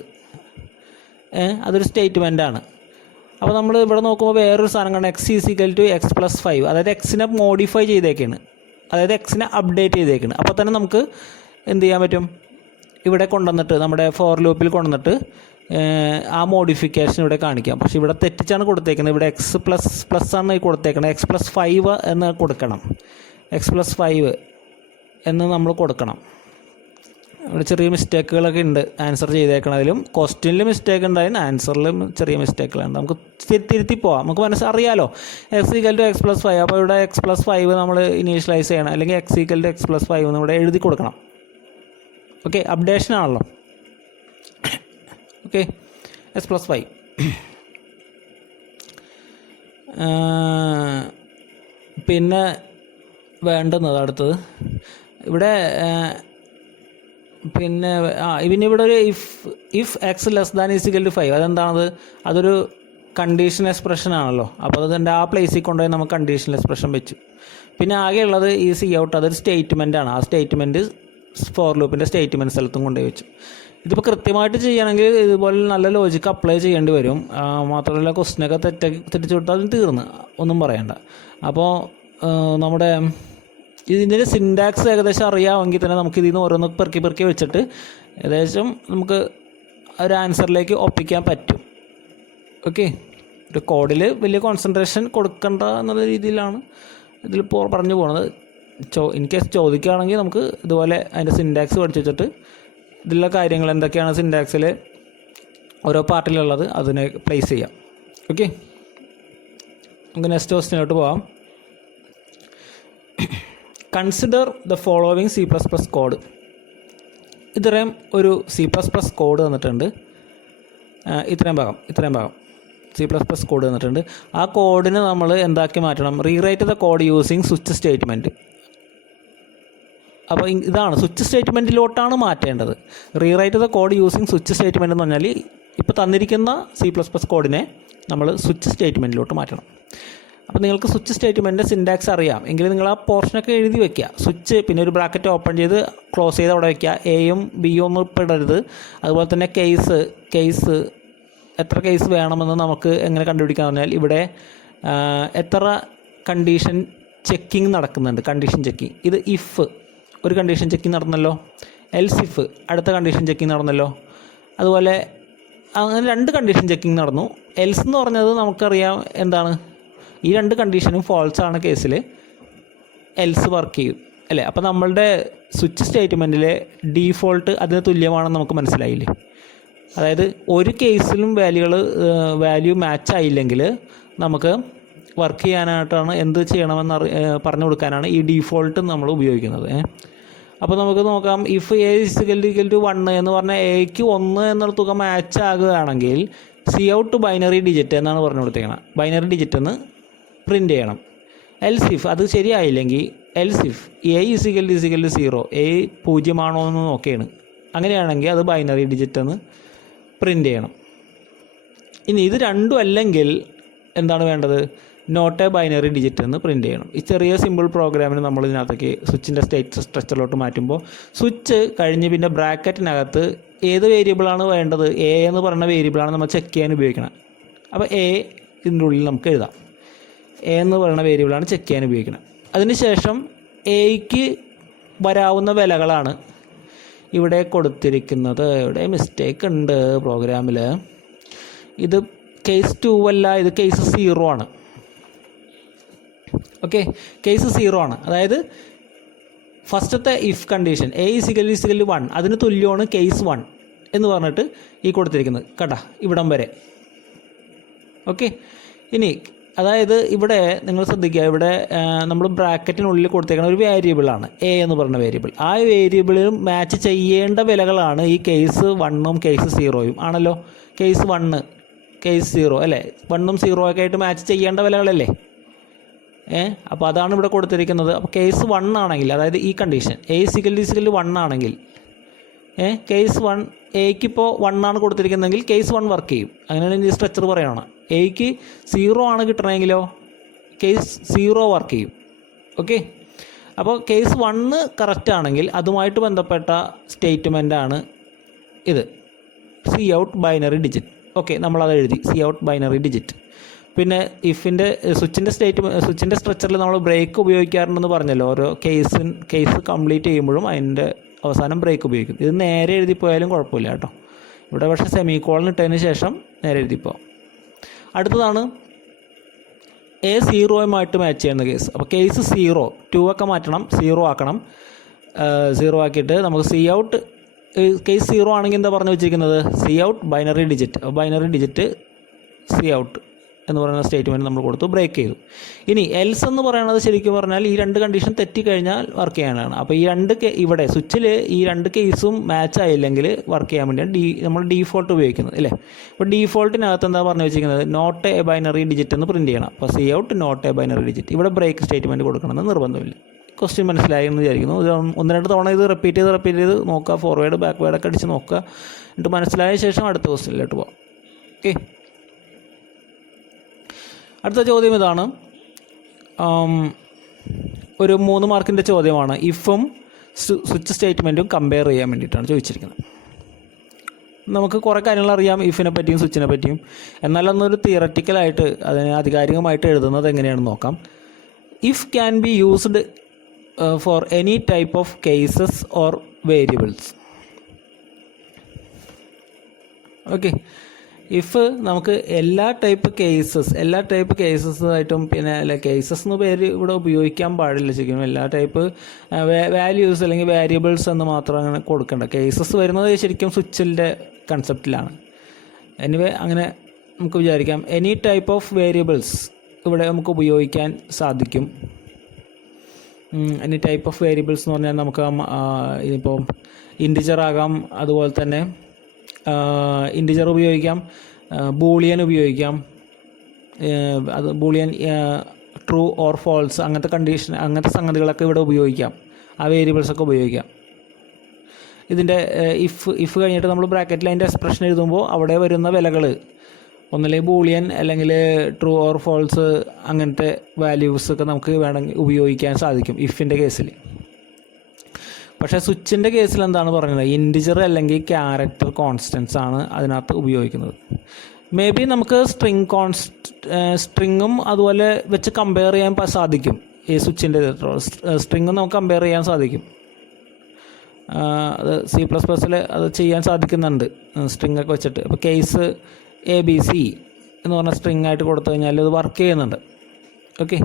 അതൊരു സ്റ്റേറ്റ്മെൻറ്റാണ്. അപ്പോൾ നമ്മൾ ഇവിടെ നോക്കുമ്പോൾ വേറൊരു സാധനം കാണാം, x = x + 5. അതായത് എക്സിനെ മോഡിഫൈ ചെയ്തേക്കാണ്, അതായത് എക്സിനെ അപ്ഡേറ്റ് ചെയ്തേക്കാണ്. അപ്പോൾ തന്നെ നമുക്ക് എന്ത് ചെയ്യാൻ പറ്റും? ഇവിടെ കൊണ്ടുവന്നിട്ട് നമ്മുടെ ഫോർ ലൂപ്പിൽ കൊണ്ടുവന്നിട്ട് ആ മോഡിഫിക്കേഷൻ ഇവിടെ കാണിക്കാം. പക്ഷേ ഇവിടെ തെറ്റിച്ചാണ് കൊടുത്തേക്കുന്നത്. ഇവിടെ എക്സ് ആണ് കൊടുത്തേക്കുന്നത്. x+5 എന്ന് കൊടുക്കണം. x+5 എന്ന് നമ്മൾ കൊടുക്കണം. ഇവിടെ ചെറിയ മിസ്റ്റേക്കുകളൊക്കെ ഉണ്ട് ആൻസർ ചെയ്തേക്കണതിലും. ക്വസ്റ്റ്യനിൽ മിസ്റ്റേക്ക് ഉണ്ടായിരുന്നു, ആൻസറിലും ചെറിയ മിസ്റ്റേക്കുകളുണ്ട്. നമുക്ക് തിരുത്തി പോവാം. നമുക്ക് മനസ്സറിയാലോ x=x+5. അപ്പോൾ ഇവിടെ x+5 നമ്മൾ ഇനീഷ്യലൈസ് ചെയ്യണം, അല്ലെങ്കിൽ x=x+5 എന്ന് ഇവിടെ എഴുതി കൊടുക്കണം. ഓക്കെ, അപ്ഡേഷൻ ആണല്ലോ. Okay, x+5. പിന്നെ വേണ്ടുന്നത് അടുത്തത് ഇവിടെ പിന്നെ ഇവിടെ ഒരു ഇഫ് x<=5 അതെന്താണത്? അതൊരു കണ്ടീഷൻ എക്സ്പ്രഷൻ ആണല്ലോ. അപ്പോൾ അതിൻ്റെ ആ പ്ലേസിൽ കൊണ്ടുപോയി നമുക്ക് കണ്ടീഷണൽ എക്സ്പ്രഷൻ വെച്ചു. പിന്നെ ആകെയുള്ളത് ഈ സി ഔട്ട്, അതൊരു സ്റ്റേറ്റ്മെൻ്റ് ആണ്. ആ സ്റ്റേറ്റ്മെൻറ്റ് ഫോർ ലൂപ്പിൻ്റെ സ്റ്റേറ്റ്മെൻറ്റ് സ്ഥലത്തും കൊണ്ടുപോയി വെച്ചു. ഇതിപ്പോൾ കൃത്യമായിട്ട് ചെയ്യണമെങ്കിൽ ഇതുപോലെ നല്ല ലോജിക്ക് അപ്ലൈ ചെയ്യേണ്ടി വരും. മാത്രമല്ല ക്വസ്റ്റ്യനൊക്കെ തെറ്റിച്ച് വിട്ടാൽ അതിന് തീർന്ന് ഒന്നും പറയണ്ട. അപ്പോൾ നമ്മുടെ ഇതിൻ്റെ സിൻറ്റാക്സ് ഏകദേശം അറിയാമെങ്കിൽ തന്നെ നമുക്ക് ഇതിൽ നിന്ന് ഓരോന്ന് പെറുക്കി വെച്ചിട്ട് ഏകദേശം നമുക്ക് ഒരു ആൻസറിലേക്ക് ഒപ്പിക്കാൻ പറ്റും. ഓക്കെ, ഒരു കോഡിൽ വലിയ കോൺസെൻട്രേഷൻ കൊടുക്കണ്ട എന്നുള്ള രീതിയിലാണ് ഇതിലിപ്പോൾ പറഞ്ഞു പോകുന്നത്. ഇൻ കേസ് ചോദിക്കുകയാണെങ്കിൽ നമുക്ക് ഇതുപോലെ അതിൻ്റെ സിൻറ്റാക്സ് പഠിച്ചു വെച്ചിട്ട് ഇതിലുള്ള കാര്യങ്ങൾ എന്തൊക്കെയാണ് സിൻറ്റാക്സിൽ ഓരോ പാർട്ടിലുള്ളത് അതിനെ പ്ലേസ് ചെയ്യാം. ഓക്കെ, നമുക്ക് നെക്സ്റ്റ് ക്വസ്റ്റ്യനിലോട്ട് പോകാം. Consider the following C++ code. ഇത്രയും ഒരു C++ കോഡ് തന്നിട്ടുണ്ട്. ഇത്രയും ഭാഗം C++ കോഡ് തന്നിട്ടുണ്ട്. ആ കോഡിന് നമ്മൾ എന്താക്കി മാറ്റണം? Rewrite the code using switch statement. അപ്പോൾ ഇതാണ് സ്വിച്ച് സ്റ്റേറ്റ്മെൻറ്റിലോട്ടാണ് മാറ്റേണ്ടത്. Rewrite the code using switch statement എന്ന് പറഞ്ഞാൽ ഇപ്പോൾ തന്നിരിക്കുന്ന C++ കോഡിനെ നമ്മൾ സ്വിച്ച് സ്റ്റേറ്റ്മെൻറ്റിലോട്ട് മാറ്റണം. അപ്പോൾ നിങ്ങൾക്ക് സ്വിച്ച് സ്റ്റേറ്റ്മെൻറ്റ് സിൻറ്റാക്സ് അറിയാം എങ്കിൽ നിങ്ങൾ ആ പോർഷനൊക്കെ എഴുതി വയ്ക്കുക. സ്വിച്ച് പിന്നെ ഒരു ബ്രാക്കറ്റ് ഓപ്പൺ ചെയ്ത് ക്ലോസ് ചെയ്ത് അവിടെ വയ്ക്കുക. എയും ബിയും ഒന്നും ഇടരുത്. അതുപോലെ തന്നെ കേസ് എത്ര കേസ് വേണമെന്ന് നമുക്ക് എങ്ങനെ കണ്ടുപിടിക്കാമെന്ന് പറഞ്ഞാൽ ഇവിടെ എത്ര കണ്ടീഷൻ ചെക്കിങ് നടക്കുന്നുണ്ട്. കണ്ടീഷൻ ചെക്കിങ് ഇത് ഇഫ് ഒരു കണ്ടീഷൻ ചെക്കിങ് നടന്നല്ലോ, എൽസ് ഇഫ് അടുത്ത കണ്ടീഷൻ ചെക്കിങ് നടന്നല്ലോ. അതുപോലെ അങ്ങനെ 2 കണ്ടീഷൻ ചെക്കിങ് നടന്നു. എൽസ് എന്ന് പറഞ്ഞത് നമുക്കറിയാം എന്താണ്, ഈ 2 കണ്ടീഷനും ഫോൾസ് ആണ് കേസിൽ എൽസ് വർക്ക് ചെയ്യും അല്ലേ. അപ്പോൾ നമ്മളുടെ സ്വിച്ച് സ്റ്റേറ്റ്മെൻറ്റിലെ ഡീഫോൾട്ട് അതിന് തുല്യമാണെന്ന് നമുക്ക് മനസ്സിലായില്ലേ. അതായത് ഒരു കേസിലും വാല്യൂ മാച്ച് ആയില്ലെങ്കിൽ നമുക്ക് വർക്ക് ചെയ്യാനായിട്ടാണ് എന്ത് ചെയ്യണമെന്ന് പറഞ്ഞു കൊടുക്കാനാണ് ഈ ഡീഫോൾട്ട് നമ്മൾ ഉപയോഗിക്കുന്നത്. അപ്പോൾ നമുക്ക് നോക്കാം. ഇഫ് A=1 എന്ന് പറഞ്ഞാൽ എക്ക് 1 എന്നുള്ള തുക മാച്ച് ആകുകയാണെങ്കിൽ COUT ബൈനറി ഡിജിറ്റ് എന്നാണ് പറഞ്ഞു കൊടുത്തേക്കണം. ബൈനറി ഡിജിറ്റ് എന്ന് പ്രിൻ്റ് ചെയ്യണം. എൽസ് ഇഫ് അത് ശരിയായില്ലെങ്കിൽ എൽസ് ഇഫ് A=0 A 0 ആണോ എന്ന് നോക്കുകയാണ്. അങ്ങനെയാണെങ്കിൽ അത് ബൈനറി ഡിജിറ്റ് എന്ന് പ്രിൻ്റ് ചെയ്യണം. ഇനി ഇത് രണ്ടും അല്ലെങ്കിൽ എന്താണ് വേണ്ടത്? നോട്ട് എ ബൈനറി ഡിജിറ്റ് എന്ന് പ്രിൻ്റ് ചെയ്യണം. ഈ ചെറിയ സിമ്പിൾ പ്രോഗ്രാമിന് നമ്മൾ ഇതിനകത്തേക്ക് സ്വിച്ചിൻ്റെ സ്റ്റേറ്റ് സ്ട്രക്ചറിലോട്ട് മാറ്റുമ്പോൾ സ്വിച്ച് കഴിഞ്ഞ് പിന്നെ ബ്രാക്കറ്റിനകത്ത് ഏത് വേരിയബിളാണ് വേണ്ടത്? എ എന്ന് പറയുന്ന വേരിയബിളാണ് നമ്മൾ ചെക്ക് ചെയ്യാൻ ഉപയോഗിക്കണം. അപ്പോൾ എ ഇതിൻ്റെ ഉള്ളിൽ നമുക്ക് എഴുതാം. എ എന്ന് പറയുന്ന വേരിയബിളാണ് ചെക്ക് ചെയ്യാൻ ഉപയോഗിക്കണം. അതിനുശേഷം എക്ക് വരാവുന്ന വിലകളാണ് ഇവിടെ കൊടുത്തിരിക്കുന്നത്. ഇവിടെ മിസ്റ്റേക്ക് ഉണ്ട് പ്രോഗ്രാമിൽ. ഇത് കേസ് 2 അല്ല, ഇത് കേസ് 0 ആണ്. ഓക്കെ, കേസ് 0 ആണ്. അതായത് ഫസ്റ്റത്തെ ഇഫ് കണ്ടീഷൻ A=1 അതിന് തുല്യമാണ് കേസ് 1 എന്ന് പറഞ്ഞിട്ട് ഈ കൊടുത്തിരിക്കുന്നത് കേട്ടോ, ഇവിടം വരെ. ഓക്കെ, ഇനി അതായത് ഇവിടെ നിങ്ങൾ ശ്രദ്ധിക്കുക, ഇവിടെ നമ്മൾ ബ്രാക്കറ്റിനുള്ളിൽ കൊടുത്തേക്കുന്ന ഒരു വേരിയബിളാണ് എ എന്ന് പറഞ്ഞ വേരിയബിൾ. ആ വേരിയബിളിലും മാച്ച് ചെയ്യേണ്ട വിലകളാണ് ഈ കേസ് 1ഉം കേസ് 0യും ആണല്ലോ. കേസ് 1 കേസ് 0 അല്ലേ, 1ഉം 0 ഒക്കെ ആയിട്ട് മാച്ച് ചെയ്യേണ്ട വിലകളല്ലേ. അപ്പോൾ അതാണ് ഇവിടെ കൊടുത്തിരിക്കുന്നത്. അപ്പോൾ കേസ് 1 ആണെങ്കിൽ, അതായത് ഈ കണ്ടീഷൻ A=1 ആണെങ്കിൽ കേസ് 1 എക്കിപ്പോൾ 1 ആണ് കൊടുത്തിരിക്കുന്നതെങ്കിൽ കേസ് 1 വർക്ക് ചെയ്യും. അങ്ങനെയാണ് ഈ സ്ട്രക്ചർ പറയണം. എക്ക് 0 ആണ് കിട്ടണമെങ്കിലോ കേസ് 0 വർക്ക് ചെയ്യും. ഓക്കെ, അപ്പോൾ കേസ് 1 കറക്റ്റ് ആണെങ്കിൽ അതുമായിട്ട് ബന്ധപ്പെട്ട സ്റ്റേറ്റ്മെൻറ്റാണ് ഇത്, COUT ബൈനറി ഡിജിറ്റ്. ഓക്കെ, നമ്മളത് എഴുതി COUT ബൈനറി ഡിജിറ്റ്. പിന്നെ ഇഫിൻ്റെ സ്വിച്ചിൻ്റെ സ്ട്രക്ചറിൽ നമ്മൾ ബ്രേക്ക് ഉപയോഗിക്കാറുണ്ടെന്ന് പറഞ്ഞല്ലോ. ഓരോ കേസ് കംപ്ലീറ്റ് ചെയ്യുമ്പോഴും അതിൻ്റെ അവസാനം ബ്രേക്ക് ഉപയോഗിക്കും. ഇത് നേരെ എഴുതിപ്പോയാലും കുഴപ്പമില്ല കേട്ടോ. ഇവിടെ പക്ഷേ സെമിക്കോളൻ ഇട്ടതിന് ശേഷം നേരെ എഴുതിപ്പോൾ. അടുത്തതാണ് എ 0 മാച്ച് ചെയ്യുന്ന കേസ്. അപ്പോൾ കേസ് 0, 2 ഒക്കെ മാറ്റണം, 0 ആക്കണം. 0 ആക്കിയിട്ട് നമുക്ക് സി ഔട്ട്, കേസ് 0 ആണെങ്കിൽ എന്താ പറഞ്ഞു വെച്ചിരിക്കുന്നത്, C out binary digit. Binary digit C out എന്ന് പറയുന്ന സ്റ്റേറ്റ്മെൻറ്റ് നമ്മൾ കൊടുത്തു, ബ്രേക്ക് ചെയ്തു. ഇനി എൽസ് എന്ന് പറയുന്നത് ശരിക്കും പറഞ്ഞാൽ ഈ 2 കണ്ടീഷൻ തെറ്റിക്കഴിഞ്ഞാൽ വർക്ക് ചെയ്യാനാണ്. അപ്പോൾ ഈ ഇവിടെ സ്വിച്ചിൽ ഈ 2 കേസും മാച്ച് ആയില്ലെങ്കിൽ വർക്ക് ചെയ്യാൻ വേണ്ടിയാണ് നമ്മൾ ഡീഫോൾട്ട് ഉപയോഗിക്കുന്നത് അല്ലേ. അപ്പോൾ ഡീഫോൾട്ടിനകത്ത് എന്താ പറഞ്ഞു വെച്ചിരിക്കുന്നത്, നോട്ട് എ ബൈനറി ഡിജിറ്റ് എന്ന് പ്രിൻറ്റ് ചെയ്യണം. അപ്പോൾ cout not a binary digit. ഇവിടെ ബ്രേക്ക് സ്റ്റേറ്റ്മെൻറ്റ് കൊടുക്കണമെന്ന് നിർബന്ധമില്ല. ക്വസ്റ്റ്യൻ മനസ്സിലായി എന്ന് വിചാരിക്കുന്നു. 1-2 തവണ ഇത് റിപ്പീറ്റ് ചെയ്ത് നോക്കുക, ഫോർവേഡ് ബാക്ക്വേഡൊക്കെ അടിച്ച് നോക്കുക. എന്നിട്ട് മനസ്സിലായ ശേഷം അടുത്ത ക്വസ്റ്റ്യനിലോട്ട് പോകാം. ഓക്കെ, അടുത്ത ചോദ്യം ഇതാണ്. ഒരു 3 മാർക്കിൻ്റെ ചോദ്യമാണ്. ഇഫും സ്വിച്ച് സ്റ്റേറ്റ്മെൻറ്റും കമ്പയർ ചെയ്യാൻ വേണ്ടിയിട്ടാണ് ചോദിച്ചിരിക്കുന്നത്. നമുക്ക് കുറേ കാര്യങ്ങൾ അറിയാം ഇഫിനെ പറ്റിയും സ്വിച്ചിനെ പറ്റിയും. എന്നാലൊന്നൊരു തിയററ്റിക്കലായിട്ട് അതിനെ ആധികാരികമായിട്ട് എഴുതുന്നത് എങ്ങനെയാണെന്ന് നോക്കാം. If can be used for any type of cases or variables. Okay, if നമുക്ക് എല്ലാ ടൈപ്പ് കേസസായിട്ടും, പിന്നെ അല്ല കേസസ് എന്ന് പേര് ഇവിടെ ഉപയോഗിക്കാൻ പാടില്ല ശരിക്കും. എല്ലാ ടൈപ്പ് വാല്യൂസ് അല്ലെങ്കിൽ വേരിയബിൾസ് എന്ന് മാത്രം അങ്ങനെ കൊടുക്കേണ്ട. കേസസ് വരുന്നത് ശരിക്കും സ്വിച്ചിൻ്റെ കൺസെപ്റ്റിലാണ്. എനിവേ അങ്ങനെ നമുക്ക് വിചാരിക്കാം. എനി ടൈപ്പ് ഓഫ് വേരിയബിൾസ് ഇവിടെ നമുക്ക് ഉപയോഗിക്കാൻ സാധിക്കും. എനി ടൈപ്പ് ഓഫ് വേരിയബിൾസ് എന്ന് പറഞ്ഞാൽ നമുക്ക് ഇപ്പോൾ ഇൻറ്റിജർ ആകാം, അതുപോലെ തന്നെ ഇൻറ്റിജർ ഉപയോഗിക്കാം, ബൂളിയൻ ഉപയോഗിക്കാം. അത് ബൂളിയൻ ട്രൂ ഓർ ഫോൾസ് അങ്ങനത്തെ സംഗതികളൊക്കെ ഇവിടെ ഉപയോഗിക്കാം. ആ വേരിയബിൾസൊക്കെ ഉപയോഗിക്കാം. ഇതിൻ്റെ ഇഫ് കഴിഞ്ഞിട്ട് നമ്മൾ ബ്രാക്കറ്റിൽ അതിൻ്റെ എക്സ്പ്രഷൻ എഴുതുമ്പോൾ അവിടെ വരുന്ന വിലകൾ ഒന്നല്ലെങ്കിൽ ബൂളിയൻ അല്ലെങ്കിൽ ട്രൂ ഓർ ഫോൾസ് അങ്ങനത്തെ വാല്യൂസൊക്കെ നമുക്ക് വേണമെങ്കിൽ ഉപയോഗിക്കാൻ സാധിക്കും ഇഫിൻ്റെ കേസിൽ. പക്ഷേ സ്വിച്ചിൻ്റെ കേസിൽ എന്താണ് പറയുന്നത്, ഇൻറ്റിജർ അല്ലെങ്കിൽ ക്യാരക്ടർ കോൺസ്റ്റൻസ് ആണ് അതിനകത്ത് ഉപയോഗിക്കുന്നത്. മേ ബി നമുക്ക് സ്ട്രിങ്ങും അതുപോലെ വെച്ച് കമ്പയർ ചെയ്യാൻ സാധിക്കും. ഈ സ്വിച്ചിൻ്റെ സ്ട്രിങ്ങും നമുക്ക് കമ്പയർ ചെയ്യാൻ സാധിക്കും. അത് C++ൽ അത് ചെയ്യാൻ സാധിക്കുന്നുണ്ട് സ്ട്രിങ്ങൊക്കെ വെച്ചിട്ട്. അപ്പോൾ കേസ് ABC എന്ന് പറഞ്ഞ സ്ട്രിങ് ആയിട്ട് കൊടുത്തു കഴിഞ്ഞാൽ ഇത് വർക്ക് ചെയ്യുന്നുണ്ട്. ഓക്കെ,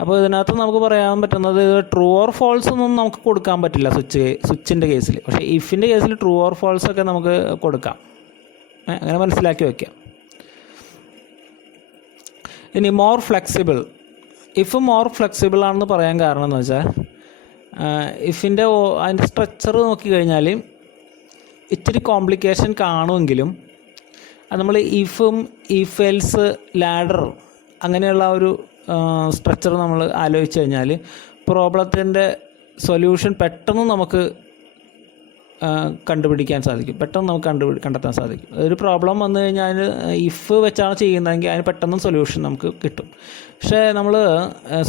അപ്പോൾ ഇതിനകത്ത് നമുക്ക് പറയാൻ പറ്റുന്നത് ട്രൂ ഓർ ഫോൾസ് ഒന്നും നമുക്ക് കൊടുക്കാൻ പറ്റില്ല സ്വിച്ചിൻ്റെ കേസിൽ. പക്ഷേ ഇഫിൻ്റെ കേസിൽ ട്രൂ ഓർ ഫോൾസ് ഒക്കെ നമുക്ക് കൊടുക്കാം. അങ്ങനെ മനസ്സിലാക്കി വയ്ക്കാം. ഇനി more flexible. If more flexible ആണെന്ന് പറയാൻ കാരണം എന്ന് വെച്ചാൽ ഇഫിൻ്റെ അതിൻ്റെ സ്ട്രക്ചർ നോക്കിക്കഴിഞ്ഞാൽ ഇച്ചിരി കോംപ്ലിക്കേഷൻ കാണുമെങ്കിലും അത് നമ്മൾ ഇഫ് എൽസ് ലാഡർ അങ്ങനെയുള്ള ഒരു സ്ട്രക്ചർ നമ്മൾ ആലോചിച്ച് കഴിഞ്ഞാൽ പ്രോബ്ലത്തിൻ്റെ സൊല്യൂഷൻ പെട്ടെന്ന് നമുക്ക് കണ്ടുപിടിക്കാൻ സാധിക്കും. പെട്ടെന്ന് നമുക്ക് കണ്ടെത്താൻ സാധിക്കും. ഒരു പ്രോബ്ലം വന്നു കഴിഞ്ഞാൽ ഇഫ് വെച്ചാണ് ചെയ്യുന്നതെങ്കിൽ അതിന് പെട്ടെന്ന് സൊല്യൂഷൻ നമുക്ക് കിട്ടും. പക്ഷേ നമ്മൾ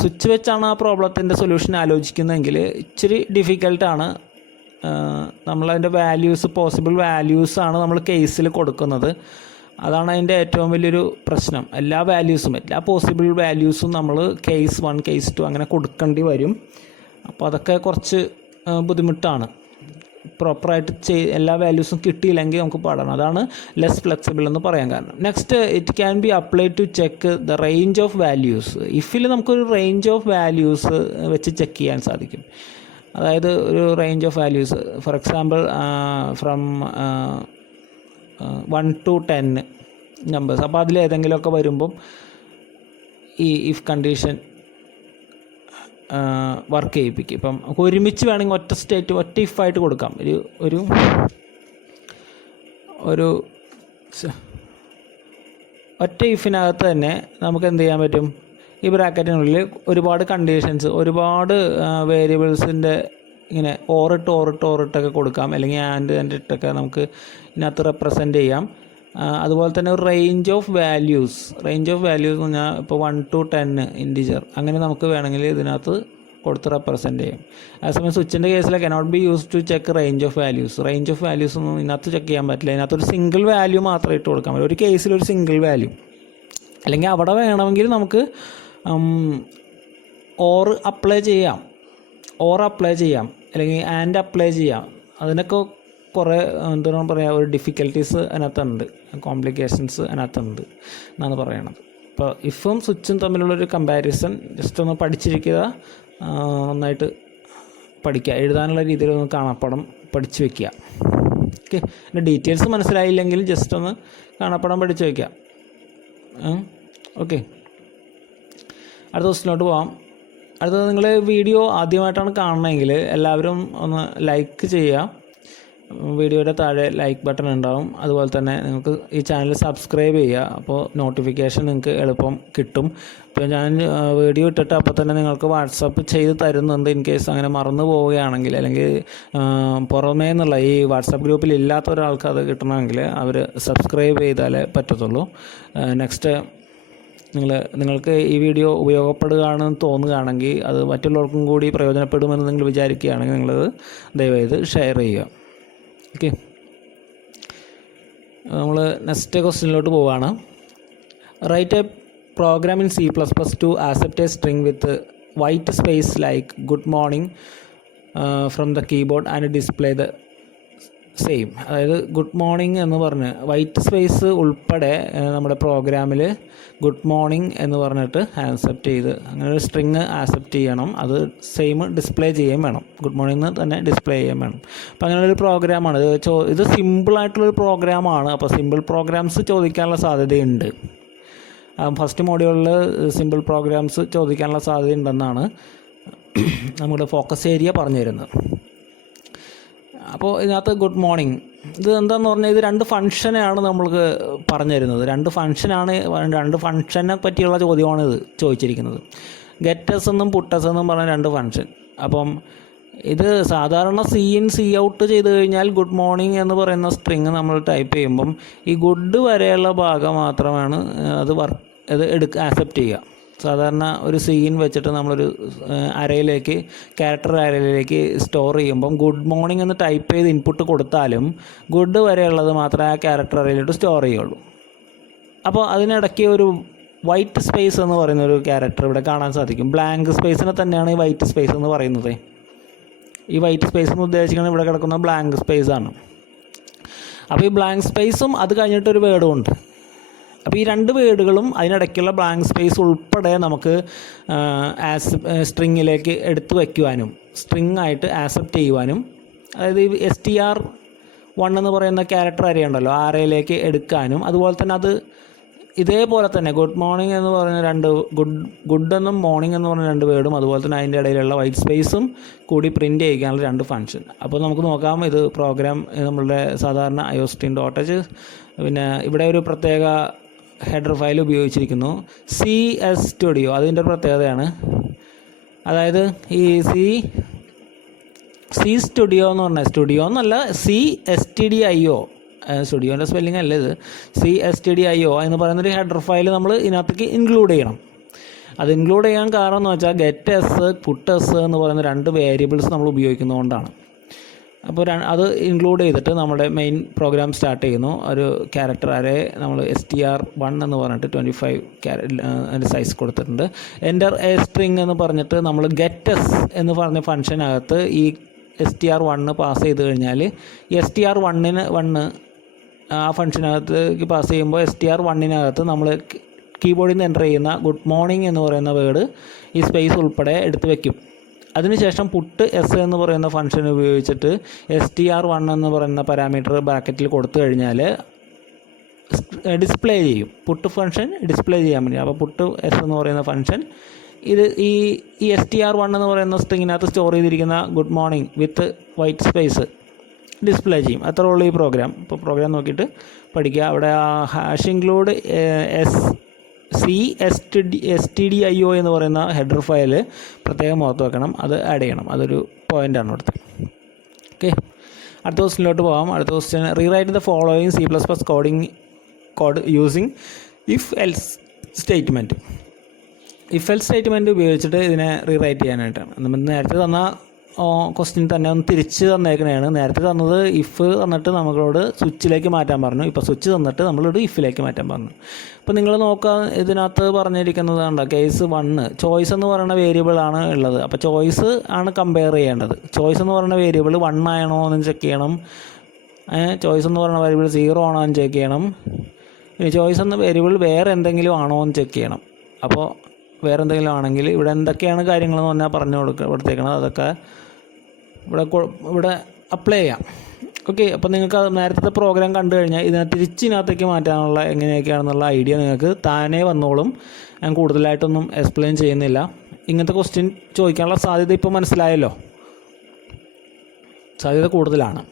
സ്വിച്ച് വെച്ചാണ് ആ പ്രോബ്ലത്തിൻ്റെ സൊല്യൂഷൻ ആലോചിക്കുന്നതെങ്കിൽ ഇച്ചിരി ഡിഫിക്കൽട്ടാണ്. നമ്മളതിൻ്റെ പോസിബിൾ വാല്യൂസാണ് നമ്മൾ കേസിൽ കൊടുക്കുന്നത്. അതാണ് അതിൻ്റെ ഏറ്റവും വലിയൊരു പ്രശ്നം. എല്ലാ പോസിബിൾ വാല്യൂസും നമ്മൾ കേസ് 1 കേസ് 2 അങ്ങനെ കൊടുക്കേണ്ടി വരും. അപ്പോൾ അതൊക്കെ കുറച്ച് ബുദ്ധിമുട്ടാണ്. പ്രോപ്പറായിട്ട് എല്ലാ വാല്യൂസും കിട്ടിയില്ലെങ്കിൽ നമുക്ക് പാടാണ്. അതാണ് ലെസ് ഫ്ലെക്സിബിൾ എന്ന് പറയാൻ കാരണം. Next, it can be apply to check the range of values. ഇഫിൽ നമുക്കൊരു റേഞ്ച് ഓഫ് വാല്യൂസ് വെച്ച് ചെക്ക് ചെയ്യാൻ സാധിക്കും. അതായത് ഒരു range of values, for example from 1 to 10 numbers. അപ്പോൾ അതിലേതെങ്കിലുമൊക്കെ വരുമ്പം ഈ ഇഫ് കണ്ടീഷൻ വർക്ക് ചെയ്യിപ്പിക്കും. ഇപ്പം നമുക്ക് ഒരുമിച്ച് വേണമെങ്കിൽ ഒറ്റ ഇഫായിട്ട് കൊടുക്കാം. ഒരു ഒറ്റ ഇഫിനകത്ത് തന്നെ നമുക്ക് എന്ത് ചെയ്യാൻ പറ്റും, ഈ ബ്രാക്കറ്റിനുള്ളിൽ ഒരുപാട് കണ്ടീഷൻസ്, ഒരുപാട് വേരിയബിൾസിൻ്റെ ഇങ്ങനെ ഓറിട്ടൊക്കെ കൊടുക്കാം. അല്ലെങ്കിൽ ആൻഡ് ഇട്ടൊക്കെ നമുക്ക് ഇതിനകത്ത് റെപ്രസെൻ്റ് ചെയ്യാം. അതുപോലെ തന്നെ ഒരു റേഞ്ച് ഓഫ് വാല്യൂസ് എന്ന് പറഞ്ഞാൽ ഇപ്പോൾ 1 to 10 ഇൻറ്റിജർ അങ്ങനെ നമുക്ക് വേണമെങ്കിൽ ഇതിനകത്ത് കൊടുത്ത് റെപ്രസെൻ്റ് ചെയ്യും. അതേസമയം സ്വിച്ചിൻ്റെ കേസിൽ cannot be use to check range of values ഒന്നും ഇതിനകത്ത് ചെക്ക് ചെയ്യാൻ പറ്റില്ല. ഇതിനകത്തൊരു സിംഗിൾ വാല്യൂ മാത്രമേ ഇട്ട് കൊടുക്കാൻ പറ്റും. ഒരു കേസിൽ ഒരു സിംഗിൾ വാല്യൂ. അല്ലെങ്കിൽ അവിടെ വേണമെങ്കിൽ നമുക്ക് ഓർ അപ്ലൈ ചെയ്യാം, അല്ലെങ്കിൽ ആൻഡ് അപ്ലൈ ചെയ്യാം. അതിനൊക്കെ കുറേ എന്താണ് പറയുക, ഒരു ഡിഫിക്കൽട്ടീസ് അതിനകത്തുണ്ട്, കോംപ്ലിക്കേഷൻസ് അതിനകത്തുണ്ട് എന്നാണ് പറയണത്. ഇപ്പോൾ ഇഫും സ്വിച്ചും തമ്മിലുള്ളൊരു കമ്പാരിസൺ ജസ്റ്റ് ഒന്ന് പഠിച്ചിരിക്കുക, നന്നായിട്ട് പഠിക്കുക, എഴുതാനുള്ള രീതിയിലൊന്ന് കാണാപ്പാഠം പഠിച്ചു വയ്ക്കുക. ഓക്കെ, പിന്നെ ഡീറ്റെയിൽസ് മനസ്സിലായില്ലെങ്കിൽ ജസ്റ്റ് ഒന്ന് കാണാപ്പാഠം പഠിച്ചു വയ്ക്കുക. ഓക്കെ, അടുത്ത ക്വസ്റ്റിനോട്ട് പോകാം. അടുത്തത്, നിങ്ങൾ വീഡിയോ ആദ്യമായിട്ടാണ് കാണണമെങ്കിൽ എല്ലാവരും ഒന്ന് ലൈക്ക് ചെയ്യുക. വീഡിയോയുടെ താഴെ ലൈക്ക് ബട്ടൺ ഉണ്ടാവും. അതുപോലെ തന്നെ നിങ്ങൾക്ക് ഈ ചാനൽ സബ്സ്ക്രൈബ് ചെയ്യുക. അപ്പോൾ നോട്ടിഫിക്കേഷൻ നിങ്ങൾക്ക് എളുപ്പം കിട്ടും. ഇപ്പോൾ ഞാൻ വീഡിയോ ഇട്ടിട്ട് അപ്പോൾ തന്നെ നിങ്ങൾക്ക് വാട്സപ്പ് ചെയ്ത് തരുന്നുണ്ട്. ഇൻ കേസ് അങ്ങനെ മറന്നു പോവുകയാണെങ്കിൽ, അല്ലെങ്കിൽ പുറമേ നിന്നുള്ള ഈ വാട്സപ്പ് ഗ്രൂപ്പിൽ ഇല്ലാത്ത ഒരാൾക്ക് അത് കിട്ടണമെങ്കിൽ അവർ സബ്സ്ക്രൈബ് ചെയ്താലേ പറ്റത്തുള്ളൂ. നെക്സ്റ്റ്, നിങ്ങൾക്ക് ഈ വീഡിയോ ഉപയോഗപ്പെടുകയാണെന്ന് തോന്നുകയാണെങ്കിൽ, അത് മറ്റുള്ളവർക്കും കൂടി പ്രയോജനപ്പെടുമെന്ന് നിങ്ങൾ വിചാരിക്കുകയാണെങ്കിൽ നിങ്ങളത് ദയവായത് ഷെയർ ചെയ്യുക. ഓക്കെ, നമ്മൾ നെക്സ്റ്റ് ക്വസ്റ്റ്യനിലോട്ട് പോവുകയാണ്. Write a program in C++ to accept a string with white space like good morning from the keyboard and display the same. അതായത് ഗുഡ് മോർണിംഗ് എന്ന് പറഞ്ഞ് വൈറ്റ് സ്പേസ് ഉൾപ്പെടെ നമ്മുടെ പ്രോഗ്രാമിൽ ഗുഡ് മോർണിംഗ് എന്ന് പറഞ്ഞിട്ട് ആക്സെപ്റ്റ് ചെയ്ത് അങ്ങനെ ഒരു സ്ട്രിങ് ആക്സെപ്റ്റ് ചെയ്യണം. അത് സെയിം ഡിസ്പ്ലേ ചെയ്യുകയും വേണം, ഗുഡ് മോർണിംഗ് തന്നെ ഡിസ്പ്ലേ ചെയ്യാൻ വേണം. അപ്പോൾ അങ്ങനെയൊരു പ്രോഗ്രാമാണ് ഇത് സിമ്പിളായിട്ടുള്ളൊരു പ്രോഗ്രാമാണ്. അപ്പോൾ സിമ്പിൾ പ്രോഗ്രാംസ് ചോദിക്കാനുള്ള സാധ്യതയുണ്ട്. ഫസ്റ്റ് മോഡ്യൂളിൽ സിമ്പിൾ പ്രോഗ്രാംസ് ചോദിക്കാനുള്ള സാധ്യതയുണ്ടെന്നാണ് നമ്മുടെ ഫോക്കസ് ഏരിയ പറഞ്ഞു തരുന്നത്. അപ്പോൾ ഇതിനകത്ത് ഗുഡ് മോർണിംഗ് ഇത് എന്താണെന്ന് പറഞ്ഞാൽ, ഇത് രണ്ട് ഫംഗ്ഷനെയാണ് നമ്മൾക്ക് പറഞ്ഞു തരുന്നത്. രണ്ട് ഫംഗ്ഷനെ പറ്റിയുള്ള ചോദ്യമാണ് ഇത് ചോദിച്ചിരിക്കുന്നത്. ഗെറ്റസ് എന്നും പുട്ടസ് എന്നും പറഞ്ഞ രണ്ട് ഫംഗ്ഷൻ. അപ്പം ഇത് സാധാരണ സി ഇൻ സി ഔട്ട് ചെയ്ത് കഴിഞ്ഞാൽ ഗുഡ് മോർണിംഗ് എന്ന് പറയുന്ന സ്ട്രിങ് നമ്മൾ ടൈപ്പ് ചെയ്യുമ്പം ഈ ഗുഡ് വരെയുള്ള ഭാഗം മാത്രമാണ് അത് ആക്സെപ്റ്റ് ചെയ്യുക. സാധാരണ ഒരു സീൻ വെച്ചിട്ട് നമ്മളൊരു ക്യാരക്ടർ അറയിലേക്ക് സ്റ്റോർ ചെയ്യുമ്പം ഗുഡ് മോർണിംഗ് എന്ന് ടൈപ്പ് ചെയ്ത് ഇൻപുട്ട് കൊടുത്താലും ഗുഡ് വരെയുള്ളത് മാത്രമേ ആ ക്യാരക്ടർ അറയിലോട്ട് സ്റ്റോർ ചെയ്യുള്ളൂ. അപ്പോൾ അതിനിടയ്ക്ക് ഒരു വൈറ്റ് സ്പേസ് എന്ന് പറയുന്ന ഒരു ക്യാരക്ടർ ഇവിടെ കാണാൻ സാധിക്കും. ബ്ലാങ്ക് സ്പേസിനെ തന്നെയാണ് ഈ വൈറ്റ് സ്പേസ് എന്ന് പറയുന്നത്. ഈ വൈറ്റ് സ്പേസ് എന്ന് ഉദ്ദേശിക്കുന്നത് ഇവിടെ കിടക്കുന്ന ബ്ലാങ്ക് സ്പേസാണ്. അപ്പോൾ ഈ ബ്ലാങ്ക് സ്പേസും അത് കഴിഞ്ഞിട്ടൊരു വേർഡും ഉണ്ട്. അപ്പോൾ ഈ രണ്ട് വേർഡുകളും അതിനിടയ്ക്കുള്ള ബ്ലാങ്ക് സ്പേസ് ഉൾപ്പെടെ നമുക്ക് സ്ട്രിങ്ങിലേക്ക് എടുത്തു വയ്ക്കുവാനും സ്ട്രിങ് ആയിട്ട് ആക്സെപ്റ്റ് ചെയ്യുവാനും, അതായത് ഈ str1 എന്ന് പറയുന്ന ക്യാരക്ടർ അറയുണ്ടല്ലോ, ആ അറയിലേക്ക് എടുക്കാനും, അതുപോലെ തന്നെ അത് ഇതേപോലെ തന്നെ ഗുഡ് മോർണിംഗ് എന്ന് പറയുന്ന ഗുഡ് എന്നും മോർണിംഗ് എന്ന് പറഞ്ഞ രണ്ട് വേർഡും അതുപോലെ തന്നെ അതിൻ്റെ ഇടയിലുള്ള വൈറ്റ് സ്പേസും കൂടി പ്രിൻ്റ് ചെയ്യിക്കാനുള്ള രണ്ട് ഫംഗ്ഷൻ. അപ്പോൾ നമുക്ക് നോക്കാം. ഇത് പ്രോഗ്രാം നമ്മളുടെ സാധാരണ iostream.h, പിന്നെ ഇവിടെ ഒരു പ്രത്യേക ഹെഡർ ഫയൽ ഉപയോഗിച്ചിരിക്കുന്നു, CS സ്റ്റുഡിയോ. അതിൻ്റെ പ്രത്യേകതയാണ്, അതായത് ഈ സി സ്റ്റുഡിയോ എന്ന് പറഞ്ഞാൽ, സ്റ്റുഡിയോ എന്നല്ല, CSTDIO, സ്റ്റുഡിയോൻ്റെ സ്പെല്ലിംഗ് അല്ല ഇത്, CSTDIO എന്ന് പറയുന്നൊരു ഹെഡർ ഫയൽ നമ്മൾ ഇതിനകത്തേക്ക് ഇൻക്ലൂഡ് ചെയ്യണം. അത് ഇൻക്ലൂഡ് ചെയ്യാൻ കാരണം എന്ന് വെച്ചാൽ ഗെറ്റസ് പുട്ടസ് എന്ന് പറയുന്ന രണ്ട് വേരിയബിൾസ് നമ്മൾ ഉപയോഗിക്കുന്നതുകൊണ്ടാണ്. അപ്പോൾ അത് ഇൻക്ലൂഡ് ചെയ്തിട്ട് നമ്മുടെ മെയിൻ പ്രോഗ്രാം സ്റ്റാർട്ട് ചെയ്യുന്നു. ഒരു ക്യാരക്ടർ അറേ നമ്മൾ str1 എന്ന് പറഞ്ഞിട്ട് 25 അതിൻ്റെ സൈസ് കൊടുത്തിട്ടുണ്ട്. എൻ്റർ എ സ്ട്രിങ് എന്ന് പറഞ്ഞിട്ട് നമ്മൾ ഗെറ്റസ് എന്ന് പറഞ്ഞ ഫംഗ്ഷനകത്ത് ഈ str1 പാസ് ചെയ്ത് കഴിഞ്ഞാൽ str1 ആ ഫംഗ്ഷനകത്തേക്ക് പാസ് ചെയ്യുമ്പോൾ str1 നമ്മൾ കീബോർഡിൽ നിന്ന് എൻ്റർ ചെയ്യുന്ന ഗുഡ് മോർണിംഗ് എന്ന് പറയുന്ന വേർഡ് ഈ സ്പേസ് ഉൾപ്പെടെ എടുത്ത് വയ്ക്കും. അതിനുശേഷം പുട്ട് എസ് എന്ന് പറയുന്ന ഫംഗ്ഷൻ ഉപയോഗിച്ചിട്ട് str1 എന്ന് പറയുന്ന പാരാമീറ്റർ ബ്രാക്കറ്റിൽ കൊടുത്തു കഴിഞ്ഞാൽ ഡിസ്പ്ലേ ചെയ്യും. പുട്ട് ഫംഗ്ഷൻ ഡിസ്പ്ലേ ചെയ്യാൻ വേണ്ടി. അപ്പോൾ പുട്ട് എസ് എന്ന് പറയുന്ന ഫംഗ്ഷൻ ഇത് ഈ str1 എന്ന് പറയുന്ന സ്ട്രിങ്ങിനകത്ത് സ്റ്റോർ ചെയ്തിരിക്കുന്ന ഗുഡ് മോർണിംഗ് വിത്ത് വൈറ്റ് സ്പേസ് ഡിസ്പ്ലേ ചെയ്യും. അത്രേ ഉള്ളൂ ഈ പ്രോഗ്രാം. ഇപ്പോൾ പ്രോഗ്രാം നോക്കിയിട്ട് പഠിക്കുക. അവിടെ ഹാഷ് ഇൻക്ലൂഡ് CSTDIO എന്ന് പറയുന്ന ഹെഡർ ഫയൽ പ്രത്യേകം ഓർത്ത് വെക്കണം, അത് ആഡ് ചെയ്യണം. അതൊരു പോയിൻ്റാണ് അടുത്ത്. ഓക്കെ, അടുത്ത ക്വസ്റ്റ്യനിലോട്ട് പോകാം. അടുത്ത question, rewrite the following C++ code using if else statement. If else statement ഉപയോഗിച്ചിട്ട് ഇതിനെ റീറൈറ്റ് ചെയ്യാനായിട്ടാണ്. നമ്മൾ നേരത്തെ തന്ന ക്വസ്റ്റ്യൻ തന്നെ ഒന്ന് തിരിച്ച് തന്നേക്കണതാണ്. നേരത്തെ തന്നത് ഇഫ് തന്നിട്ട് നമ്മളോട് സ്വിച്ചിലേക്ക് മാറ്റാൻ പറഞ്ഞു. ഇപ്പോൾ സ്വിച്ച് തന്നിട്ട് നമ്മളോട് ഇഫിലേക്ക് മാറ്റാൻ പറഞ്ഞു. ഇപ്പോൾ നിങ്ങൾ നോക്കുക, ഇതിനകത്ത് പറഞ്ഞിരിക്കുന്നത് കണ്ടോ, കേസ് 1 ചോയ്സ് എന്ന് പറയുന്ന വേരിയബിളാണ് ഉള്ളത്. അപ്പോൾ ചോയ്സ് ആണ് കമ്പയർ ചെയ്യേണ്ടത്. ചോയ്സ് എന്ന് പറയുന്ന വേരിയബിൾ 1 ആണോ എന്ന് ചെക്ക് ചെയ്യണം, ചോയ്സ് എന്ന് പറയുന്ന വേരിയബിൾ 0 ആണോ എന്ന് ചെക്ക് ചെയ്യണം. ഇനി ചോയ്സ് എന്ന വേരിയബിൾ വേറെ എന്തെങ്കിലും ആണോ എന്ന് ചെക്ക് ചെയ്യണം. അപ്പോൾ വേറെ എന്തെങ്കിലും ആണെങ്കിൽ ഇവിടെ എന്തൊക്കെയാണ് കാര്യങ്ങളെന്ന് പറഞ്ഞാൽ പറഞ്ഞു കൊടുത്തേക്കണം. അതൊക്കെ ഇവിടെ അപ്ലൈ ചെയ്യാം. ഓക്കെ, അപ്പോൾ നിങ്ങൾക്ക് നേരത്തെ പ്രോഗ്രാം കണ്ടു കഴിഞ്ഞാൽ ഇതിനകത്തേക്ക് മാറ്റാനുള്ള എങ്ങനെയൊക്കെയാണെന്നുള്ള ഐഡിയ നിങ്ങൾക്ക് താനേ വന്നോളും. ഞാൻ കൂടുതലായിട്ടൊന്നും എക്സ്പ്ലെയിൻ ചെയ്യുന്നില്ല. ഇങ്ങനത്തെ ക്വസ്റ്റ്യൻ ചോദിക്കാനുള്ള സാധ്യത ഇപ്പോൾ മനസ്സിലായല്ലോ, സാധ്യത കൂടുതലാണ്.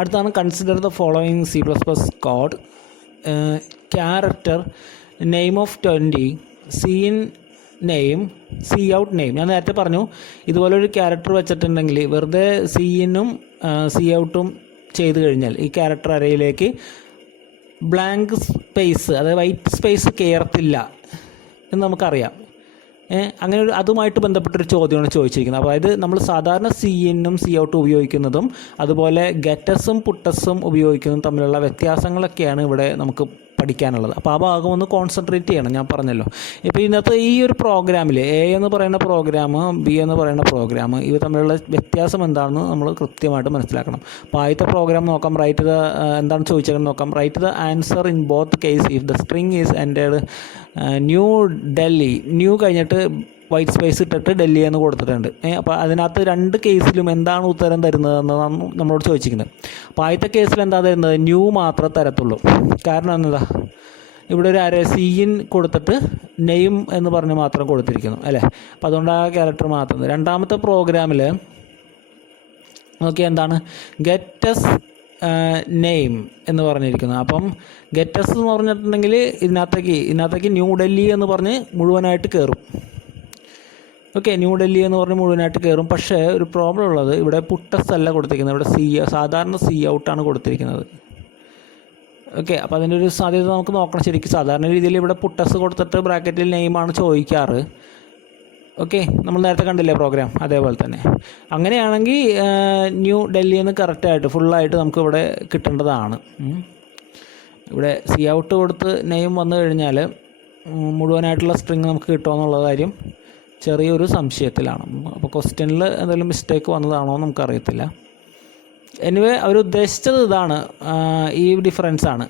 അടുത്താണ് consider the following C++ code. Character name of 20, cin name, cout name. ഞാൻ നേരത്തെ പറഞ്ഞു ഇതുപോലൊരു ക്യാരക്ടർ വെച്ചിട്ടുണ്ടെങ്കിൽ വെറുതെ സീനും സി ഔട്ടും ചെയ്ത് കഴിഞ്ഞാൽ ഈ ക്യാരക്ടർ അറയിലേക്ക് ബ്ലാങ്ക് സ്പേസ്, അതായത് വൈറ്റ് സ്പേസ് കയറത്തില്ല എന്ന് നമുക്കറിയാം. അങ്ങനെ അതുമായിട്ട് ബന്ധപ്പെട്ടൊരു ചോദ്യമാണ് ചോദിച്ചിരിക്കുന്നത്. അതായത് നമ്മൾ സാധാരണ സീനും സി ഔട്ടും ഉപയോഗിക്കുന്നതും അതുപോലെ ഗെറ്റസും പുട്ടസും ഉപയോഗിക്കുന്നതും തമ്മിലുള്ള വ്യത്യാസങ്ങളൊക്കെയാണ് ഇവിടെ നമുക്ക് പഠിക്കാനുള്ളത്. അപ്പോൾ ആ ഭാഗം ഒന്ന് കോൺസെൻട്രേറ്റ് ചെയ്യണം. ഞാൻ പറഞ്ഞല്ലോ, ഇപ്പോൾ ഇതിനകത്ത് ഈ ഒരു പ്രോഗ്രാമിൽ എ എന്ന് പറയുന്ന പ്രോഗ്രാം, ബി എന്ന് പറയുന്ന പ്രോഗ്രാം, ഇവ തമ്മിലുള്ള വ്യത്യാസം എന്താണെന്ന് നമ്മൾ കൃത്യമായിട്ട് മനസ്സിലാക്കണം. അപ്പോൾ ആദ്യത്തെ പ്രോഗ്രാം നോക്കാം. എന്താണ് ചോദിച്ചേക്കുന്നത് നോക്കാം. Write the answer in both case if the string is entered new Delhi. New കഴിഞ്ഞിട്ട് വൈറ്റ് സ്പേസ് ഇട്ടിട്ട് ഡൽഹി എന്ന് കൊടുത്തിട്ടുണ്ട്. അപ്പോൾ അതിനകത്ത് രണ്ട് കേസിലും എന്താണ് ഉത്തരം തരുന്നതെന്നാണ് നമ്മളോട് ചോദിച്ചിരിക്കുന്നത്. അപ്പോൾ ആദ്യത്തെ കേസിൽ എന്താ തരുന്നത്? ന്യൂ മാത്രമേ തരത്തുള്ളൂ. കാരണം എന്താ, ഇവിടെ ഒരു സീൻ കൊടുത്തിട്ട് നെയിം എന്ന് പറഞ്ഞ് മാത്രം കൊടുത്തിരിക്കുന്നു അല്ലേ. അപ്പോൾ അതുകൊണ്ട് ആ ക്യാരക്ടർ മാത്രം. രണ്ടാമത്തെ പ്രോഗ്രാമിൽ നോക്കി എന്താണ് ഗെറ്റസ് നെയിം എന്ന് പറഞ്ഞിരിക്കുന്നത്. അപ്പം ഗെറ്റസ് എന്ന് പറഞ്ഞിട്ടുണ്ടെങ്കിൽ ഇതിനകത്തേക്ക് ന്യൂ ഡൽഹി എന്ന് പറഞ്ഞ് മുഴുവനായിട്ട് കയറും. ഓക്കെ, ന്യൂ ഡൽഹി എന്ന് പറഞ്ഞ് മുഴുവനായിട്ട് കയറും. പക്ഷേ ഒരു പ്രോബ്ലം ഉള്ളത് ഇവിടെ പുട്ടസ് അല്ല കൊടുത്തിരിക്കുന്നത്, ഇവിടെ സാധാരണ സി ഔട്ടാണ് കൊടുത്തിരിക്കുന്നത്. ഓക്കെ, അപ്പോൾ അതിൻ്റെ ഒരു സാധ്യത നമുക്ക് നോക്കണം. ശരിക്കും സാധാരണ രീതിയിൽ ഇവിടെ പുട്ടസ് കൊടുത്തിട്ട് ബ്രാക്കറ്റിൽ നെയിമാണ് ചോദിക്കാറ്. ഓക്കെ, നമ്മൾ നേരത്തെ കണ്ടില്ലേ പ്രോഗ്രാം, അതേപോലെ തന്നെ. അങ്ങനെയാണെങ്കിൽ ന്യൂ ഡൽഹി എന്ന് കറക്റ്റായിട്ട് ഫുള്ളായിട്ട് നമുക്ക് ഇവിടെ കിട്ടേണ്ടതാണ്. ഇവിടെ സി ഔട്ട് കൊടുത്ത് നെയിം വന്നു കഴിഞ്ഞാൽ മുഴുവനായിട്ടുള്ള സ്ട്രിങ് നമുക്ക് കിട്ടുമെന്നുള്ള കാര്യം ചെറിയൊരു സംശയത്തിലാണ്. അപ്പോൾ ക്വസ്റ്റ്യനിൽ എന്തെങ്കിലും മിസ്റ്റേക്ക് വന്നതാണോ എന്ന് നമുക്കറിയത്തില്ല. എനിവേ അവരുദ്ദേശിച്ചത് ഇതാണ്, ഈ ഡിഫറൻസ് ആണ്.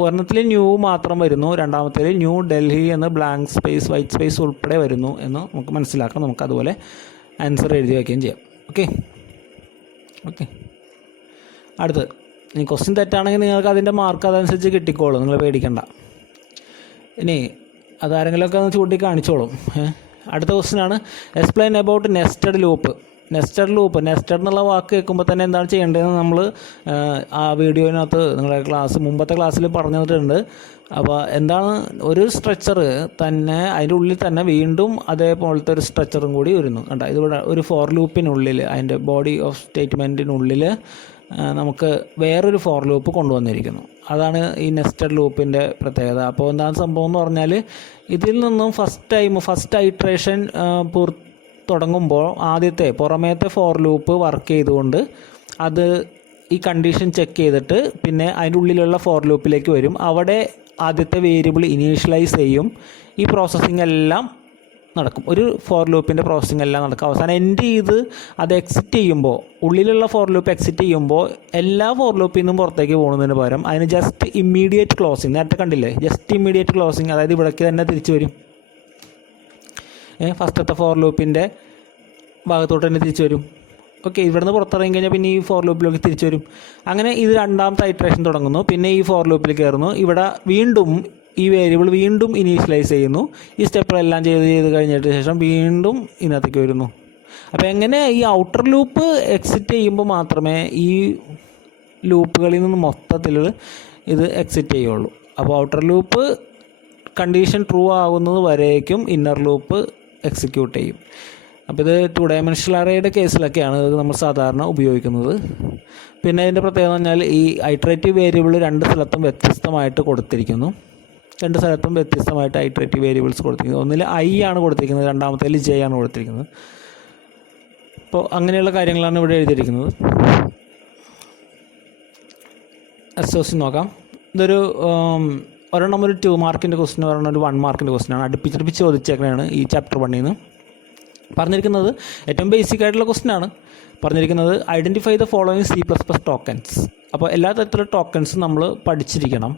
ഒരെണ്ണത്തിൽ ന്യൂ മാത്രം വരുന്നു, രണ്ടാമത്തേൽ ന്യൂ ഡൽഹി എന്ന് ബ്ലാങ്ക് സ്പേസ് വൈറ്റ് സ്പേസ് ഉൾപ്പെടെ വരുന്നു എന്ന് നമുക്ക് മനസ്സിലാക്കാം. നമുക്ക് അതുപോലെ ആൻസർ എഴുതി വയ്ക്കുകയും ചെയ്യാം. ഓക്കെ അടുത്ത് ഇനി ക്വസ്റ്റ്യൻ തെറ്റാണെങ്കിൽ നിങ്ങൾക്ക് അതിൻ്റെ മാർക്ക് അതനുസരിച്ച് കിട്ടിക്കോളും, നിങ്ങൾ പേടിക്കണ്ട. ഇനി അതാരെങ്കിലുമൊക്കെ ഒന്ന് ചൂണ്ടി കാണിച്ചോളും. അടുത്ത ക്വസ്റ്റ്യനാണ് explain about nested loop. Nested എന്നുള്ള വാക്ക് കേൾക്കുമ്പോൾ തന്നെ എന്താണ് ചെയ്യേണ്ടതെന്ന് നമ്മൾ ആ വീഡിയോയിനകത്ത് നിങ്ങളുടെ മുമ്പത്തെ ക്ലാസ്സിൽ പറഞ്ഞു തന്നിട്ടുണ്ട്. അപ്പോൾ എന്താണ്, ഒരു സ്ട്രക്ചർ തന്നെ അതിൻ്റെ ഉള്ളിൽ തന്നെ വീണ്ടും അതേപോലത്തെ ഒരു സ്ട്രക്ചറും കൂടി വരുന്നു. കണ്ടോ, ഇതിവിടെ ഒരു ഫോർ ലൂപ്പിനുള്ളിൽ അതിൻ്റെ ബോഡി ഓഫ് സ്റ്റേറ്റ്മെൻറ്റിനുള്ളിൽ നമുക്ക് വേറൊരു ഫോർ ലൂപ്പ് കൊണ്ടുവന്നിരിക്കുന്നു. അതാണ് ഈ നെസ്റ്റഡ് ലൂപ്പിൻ്റെ പ്രത്യേകത. അപ്പോൾ എന്താണ് സംഭവം എന്ന് പറഞ്ഞാൽ, ഇതിൽ നിന്നും ഫസ്റ്റ് ഐട്രേഷൻ തുടങ്ങുമ്പോൾ പുറമേത്തെ ഫോർ ലൂപ്പ് വർക്ക് ചെയ്തുകൊണ്ട് അത് ഈ കണ്ടീഷൻ ചെക്ക് ചെയ്തിട്ട് പിന്നെ അതിൻ്റെ ഉള്ളിലുള്ള ഫോർ ലൂപ്പിലേക്ക് വരും. അവിടെ ആദ്യത്തെ വേരിയബിൾ ഇനീഷ്യലൈസ് ചെയ്യും. ഈ പ്രോസസ്സിംഗ് എല്ലാം നടക്കും. ഒരു ഫോർ ലൂപ്പിൻ്റെ പ്രോസസ്സിംഗ് എല്ലാം നടക്കും. അവസാനം എൻഡ് ചെയ്ത് അത് എക്സിറ്റ് ചെയ്യുമ്പോൾ, ഉള്ളിലുള്ള ഫോർ ലൂപ്പ് എക്സിറ്റ് ചെയ്യുമ്പോൾ എല്ലാ ഫോർ ലൂപ്പിൽ നിന്നും പുറത്തേക്ക് പോകുന്നതിന് പകരം അതിന് ജസ്റ്റ് ഇമ്മീഡിയറ്റ് ക്ലോസിങ്, നേരത്തെ കണ്ടില്ലേ, ജസ്റ്റ് ഇമ്മീഡിയറ്റ് ക്ലോസിങ്, അതായത് ഇവിടേക്ക് തന്നെ തിരിച്ചു വരും. ഫസ്റ്റത്തെ ഫോർ ലൂപ്പിൻ്റെ ഭാഗത്തോട്ട് തന്നെ തിരിച്ചു വരും. ഓക്കെ, ഇവിടുന്ന് പുറത്തിറങ്ങി കഴിഞ്ഞാൽ പിന്നെ ഈ ഫോർ ലൂപ്പിലേക്ക് തിരിച്ചു വരും. അങ്ങനെ ഇത് രണ്ടാമത്തെ ഐട്രേഷൻ തുടങ്ങുന്നു. പിന്നെ ഈ ഫോർ ലൂപ്പിൽ കയറുന്നു. ഇവിടെ വീണ്ടും ഈ വേരിയബിൾ വീണ്ടും ഇനീഷ്യലൈസ് ചെയ്യുന്നു. ഈ സ്റ്റെപ്പുകളെല്ലാം ചെയ്ത് കഴിഞ്ഞിട്ട് ശേഷം വീണ്ടും ഇതിനകത്തേക്ക് വരുന്നു. അപ്പോൾ എങ്ങനെ ഈ ഔട്ടർ ലൂപ്പ് എക്സിറ്റ് ചെയ്യുമ്പോൾ മാത്രമേ ഈ ലൂപ്പുകളിൽ നിന്ന് മൊത്തത്തിൽ ഇത് എക്സിറ്റ് ചെയ്യുള്ളൂ. അപ്പോൾ ഔട്ടർ ലൂപ്പ് കണ്ടീഷൻ ട്രൂ ആകുന്നത് വരേക്കും ഇന്നർ ലൂപ്പ് എക്സിക്യൂട്ട് ചെയ്യും. അപ്പോൾ ഇത് 2 ഡയമെൻഷണൽ അറേയുടെ കേസിലൊക്കെയാണ് ഇത് നമ്മൾ സാധാരണ ഉപയോഗിക്കുന്നത്. പിന്നെ ഇതിൻ്റെ പ്രത്യേകത എന്ന് പറഞ്ഞാൽ ഈ ഐട്രേറ്റീവ് വേരിയബിൾ രണ്ട് സ്ഥലത്തും വ്യത്യസ്തമായിട്ട് കൊടുത്തിരിക്കുന്നു. രണ്ട് സ്ഥലത്തും വ്യത്യസ്തമായിട്ട് ഐട്രേറ്റീവ് വേരിയബിൾസ് കൊടുത്തിരിക്കുന്നത്. ഒന്നിൽ ഐ ആണ് കൊടുത്തിരിക്കുന്നത്, രണ്ടാമത്തേൽ ജെ ആണ് കൊടുത്തിരിക്കുന്നത്. അപ്പോൾ അങ്ങനെയുള്ള കാര്യങ്ങളാണ് ഇവിടെ എഴുതിയിരിക്കുന്നത്. SOC നോക്കാം. ഇതൊരു ഒരെണ്ണം ഒരു 2 മാർക്കിൻ്റെ ക്വസ്റ്റ്യൻ, ഒരെണ്ണം ഒരു 1 മാർക്കിൻ്റെ ക്വസ്റ്റ്യനാണ്. അടുപ്പിച്ചടുപ്പിച്ച് ചോദിച്ചേക്കുന്നതാണ് ഈ ചാപ്റ്റർ 1 നിന്ന്. പറഞ്ഞിരിക്കുന്നത് ഏറ്റവും ബേസിക് ആയിട്ടുള്ള ക്വസ്റ്റ്യൻ ആണ്. പറഞ്ഞിരിക്കുന്നത് identify the following C++ tokens. അപ്പോൾ എല്ലാ തരത്തിലുള്ള ടോക്കൻസും നമ്മൾ പഠിച്ചിരിക്കണം.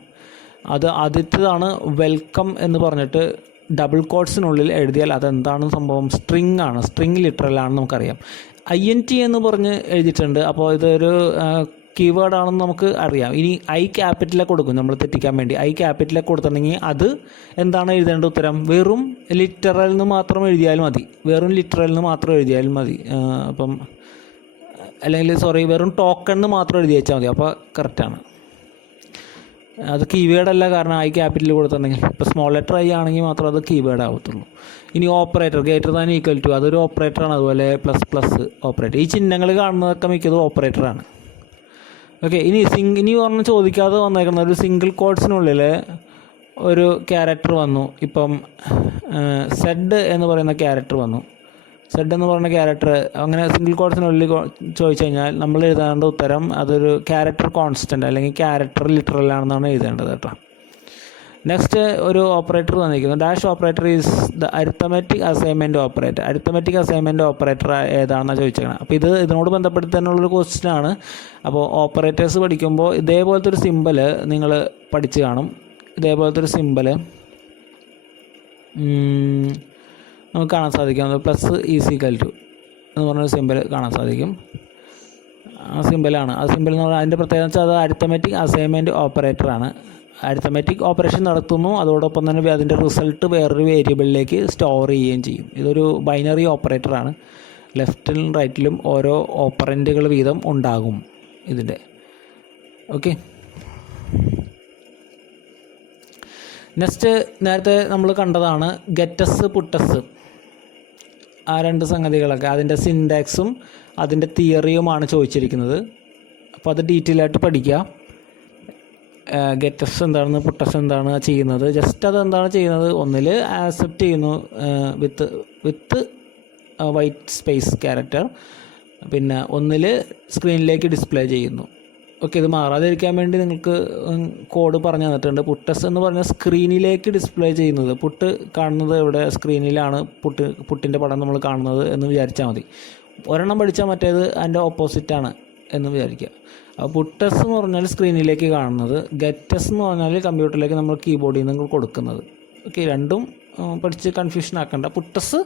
അത് ആദ്യത്തേതാണ് വെൽക്കം എന്ന് പറഞ്ഞിട്ട് ഡബിൾ കോട്ട്സിനുള്ളിൽ എഴുതിയാൽ അതെന്താണ് സംഭവം? സ്ട്രിങ് ആണ്. സ്ട്രിങ് ലിറ്ററലാണെന്ന് നമുക്കറിയാം. INT എന്ന് പറഞ്ഞ് എഴുതിയിട്ടുണ്ട്. അപ്പോൾ ഇതൊരു കീവേഡാണെന്ന് നമുക്ക് അറിയാം. ഇനി I ക്യാപിറ്റലൊക്കെ കൊടുക്കും നമ്മൾ തെറ്റിക്കാൻ വേണ്ടി. I ക്യാപിറ്റലൊക്കെ കൊടുത്തിട്ടുണ്ടെങ്കിൽ അത് എന്താണ് എഴുതേണ്ട ഉത്തരം? വെറും ലിറ്ററൽ എന്ന് മാത്രം എഴുതിയാൽ മതി. വെറും ലിറ്ററൽ എന്ന് മാത്രം എഴുതിയാൽ മതി. അപ്പം അല്ലെങ്കിൽ വെറും ടോക്കൺ എന്ന് മാത്രം എഴുതി വെച്ചാൽ മതി. അപ്പോൾ കറക്റ്റാണ്. അത് കീവേഡല്ല, കാരണം I ക്യാപിറ്റൽ കൊടുത്തിട്ടുണ്ടെങ്കിൽ. ഇപ്പോൾ സ്മോൾ ലെറ്റർ I ആണെങ്കിൽ മാത്രം അത് കീവേഡ് ആവത്തുള്ളൂ. ഇനി operator greater than equal to, അതൊരു ഓപ്പറേറ്ററാണ്. അതുപോലെ ++ ഓപ്പറേറ്റർ. ഈ ചിഹ്നങ്ങൾ കാണുന്നതൊക്കെ മിക്കതും ഓപ്പറേറ്ററാണ്. ഓക്കെ. ഇനി പറഞ്ഞ് ചോദിക്കാതെ വന്നേക്കുന്ന ഒരു സിംഗിൾ കോട്ട്സിനുള്ളിൽ ഒരു ക്യാരക്ടർ വന്നു. ഇപ്പം സെഡ് എന്ന് പറയുന്ന ക്യാരക്ടർ വന്നു. സെഡ് എന്ന് പറയുന്ന ക്യാരക്ടർ അങ്ങനെ സിംഗിൾ കോട്ട്സിനുള്ളിൽ ചോദിച്ചു കഴിഞ്ഞാൽ നമ്മൾ എഴുതേണ്ട ഉത്തരം അതൊരു ക്യാരക്ടർ കോൺസ്റ്റൻ്റ് അല്ലെങ്കിൽ ക്യാരക്ടർ ലിറ്ററലാണെന്നാണ് എഴുതേണ്ടത് കേട്ടോ. നെക്സ്റ്റ് ഒരു ഓപ്പറേറ്റർ തന്നിരിക്കുന്നു. Dash operator is the arithmetic assignment operator. Arithmetic assignment operator ഏതാണെന്നാണ് ചോദിച്ചേക്കണം. അപ്പോൾ ഇതിനോട് ബന്ധപ്പെട്ട് തന്നെയുള്ളൊരു ക്വസ്റ്റ്യനാണ്. അപ്പോൾ ഓപ്പറേറ്റേഴ്സ് പഠിക്കുമ്പോൾ ഇതേപോലത്തെ ഒരു സിമ്പൽ നിങ്ങൾ പഠിച്ച് കാണും. ഇതേപോലത്തെ ഒരു സിമ്പൽ നമുക്ക് കാണാൻ സാധിക്കും. += എന്ന് പറഞ്ഞൊരു സിമ്പൽ കാണാൻ സാധിക്കും. ആ സിമ്പലാണ്. ആ സിമ്പൽ എന്ന് പറഞ്ഞാൽ അതിൻ്റെ പ്രത്യേകത വെച്ചാൽ അത് അരിത്തമെറ്റിക് അസൈൻമെൻറ്റ് ഓപ്പറേറ്ററാണ്. അരിത്തമെറ്റിക് ഓപ്പറേഷൻ നടത്തുന്നു, അതോടൊപ്പം തന്നെ അതിൻ്റെ റിസൾട്ട് വേറൊരു വേരിയബിളിലേക്ക് സ്റ്റോർ ചെയ്യുകയും ചെയ്യും. ഇതൊരു ബൈനറി ഓപ്പറേറ്ററാണ്. ലെഫ്റ്റിലും റൈറ്റിലും ഓരോ ഓപ്പറൻറ്റുകൾ വീതം ഉണ്ടാകും ഇതിൻ്റെ. ഓക്കെ. നെക്സ്റ്റ് നേരത്തെ നമ്മൾ കണ്ടതാണ് ഗെറ്റസ് പുട്ടസ്. ആ രണ്ട് സംഗതികളൊക്കെ അതിൻ്റെ സിൻടാക്സും അതിൻ്റെ തിയറിയുമാണ് ചോദിച്ചിരിക്കുന്നത്. അപ്പോൾ അത് ഡീറ്റെയിൽ ആയിട്ട് പഠിക്കുക. ഗെറ്റസ് എന്താണ്, പുട്ടസ് എന്താണ് ചെയ്യുന്നത്, ജസ്റ്റ് അതെന്താണ് ചെയ്യുന്നത്? ഒന്നിൽ ആക്സെപ്റ്റ് ചെയ്യുന്നു വിത്ത് വൈറ്റ് സ്പേസ് ക്യാരക്ടർ, പിന്നെ ഒന്നിൽ സ്ക്രീനിലേക്ക് ഡിസ്പ്ലേ ചെയ്യുന്നു. ഓക്കെ. ഇത് മാറാതിരിക്കാൻ വേണ്ടി നിങ്ങൾക്ക് കോഡ് പറഞ്ഞു തന്നിട്ടുണ്ട്. പുട്ടസ് എന്ന് പറഞ്ഞാൽ സ്ക്രീനിലേക്ക് ഡിസ്പ്ലേ ചെയ്യുന്നത്. പുട്ട് കാണുന്നത് എവിടെ? സ്ക്രീനിലാണ് പുട്ടിൻ്റെ പടം നമ്മൾ കാണുന്നത് എന്ന് വിചാരിച്ചാൽ മതി. ഒരെണ്ണം പഠിച്ചാൽ മറ്റേത് അതിൻ്റെ ഓപ്പോസിറ്റാണ് എന്ന് വിചാരിക്കുക. അപ്പോൾ പുട്ടസ് എന്ന് പറഞ്ഞാൽ സ്ക്രീനിലേക്ക് കാണുന്നത്, ഗെറ്റസ് എന്ന് പറഞ്ഞാൽ കമ്പ്യൂട്ടറിലേക്ക് നമ്മൾ കീബോർഡിൽ നിന്ന് കൊടുക്കുന്നത്. ഓക്കെ. രണ്ടും പഠിച്ച് കൺഫ്യൂഷൻ ആക്കണ്ട. പുട്ടസ്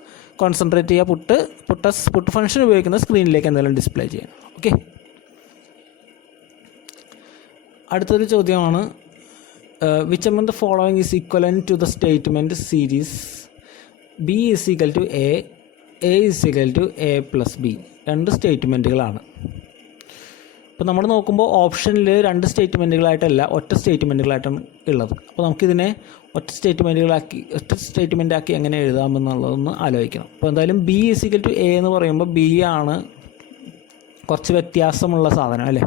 കോൺസെൻട്രേറ്റ് ചെയ്യുക. പുട്ട് ഫംഗ്ഷൻ ഉപയോഗിക്കുന്ന സ്ക്രീനിലേക്ക് എന്തെങ്കിലും ഡിസ്പ്ലേ ചെയ്യണം. ഓക്കെ. അടുത്തൊരു ചോദ്യമാണ് which among the following is equivalent to the statement series B is equal to A is equal to A plus B. രണ്ട് സ്റ്റേറ്റ്മെൻറ്റുകളാണ്. ഇപ്പോൾ നമ്മൾ നോക്കുമ്പോൾ ഓപ്ഷനിൽ രണ്ട് സ്റ്റേറ്റ്മെൻറ്റുകളായിട്ടല്ല ഒറ്റ സ്റ്റേറ്റ്മെൻറ്റുകളായിട്ടാണ് ഉള്ളത്. അപ്പോൾ നമുക്കിതിനെ ഒറ്റ സ്റ്റേറ്റ്മെൻറ്റാക്കി എങ്ങനെ എഴുതാമെന്നുള്ളതൊന്ന് ആലോചിക്കണം. അപ്പോൾ എന്തായാലും B is equal to A എന്ന് പറയുമ്പോൾ B ആണ് കുറച്ച് വ്യത്യാസമുള്ള സാധനം അല്ലേ.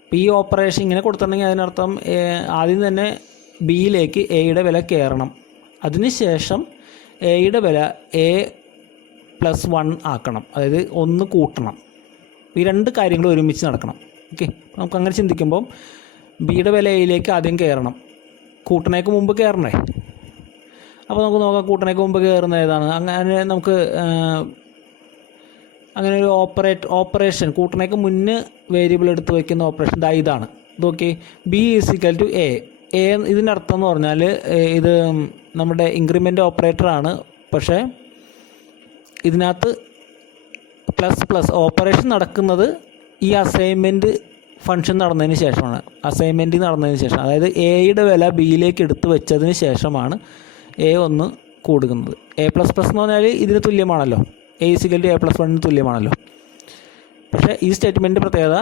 അപ്പോൾ ഈ ഓപ്പറേഷൻ ഇങ്ങനെ കൊടുത്തിട്ടുണ്ടെങ്കിൽ അതിനർത്ഥം ആദ്യം തന്നെ ബിയിലേക്ക് എയുടെ വില കയറണം, അതിനുശേഷം എയുടെ വില A+1 ആക്കണം, അതായത് 1 കൂട്ടണം. ഈ രണ്ട് കാര്യങ്ങൾ ഒരുമിച്ച് നടക്കണം. ഓക്കെ. നമുക്കങ്ങനെ ചിന്തിക്കുമ്പം ബിയുടെ വില എയിലേക്ക് ആദ്യം കയറണം, കൂട്ടണേക്ക് മുമ്പ് കയറണേ. അപ്പോൾ നമുക്ക് നോക്കാം കൂട്ടണേക്ക് മുമ്പ് കയറുന്ന ഏതാണ്. അങ്ങനെ ഒരു ഓപ്പറേഷൻ കൂട്ടണേക്ക് മുന്നേ വേരിയബിൾ എടുത്ത് വയ്ക്കുന്ന ഓപ്പറേഷൻ ഇതാണ്. ഇതൊക്കെ B is equal to A. ഇതിൻ്റെ അർത്ഥം എന്ന് പറഞ്ഞാൽ ഇത് നമ്മുടെ ഇൻക്രിമെൻ്റ് ഓപ്പറേറ്ററാണ്. പക്ഷേ ഇതിനകത്ത് ++ ഓപ്പറേഷൻ നടക്കുന്നത് ഈ അസൈൻമെൻറ്റ് ഫംഗ്ഷൻ നടന്നതിന് ശേഷമാണ്. അസൈൻമെൻറ്റ് നടന്നതിന് ശേഷം, അതായത് എയുടെ വില ബിയിലേക്ക് എടുത്ത് വെച്ചതിന് ശേഷമാണ് A1 കൂടുന്നത്. A++ എന്ന് പറഞ്ഞാൽ ഇതിന് തുല്യമാണല്ലോ. A is equal to A+1 തുല്യമാണല്ലോ. പക്ഷേ ഈ സ്റ്റേറ്റ്മെൻറ്റ് പ്രത്യേകത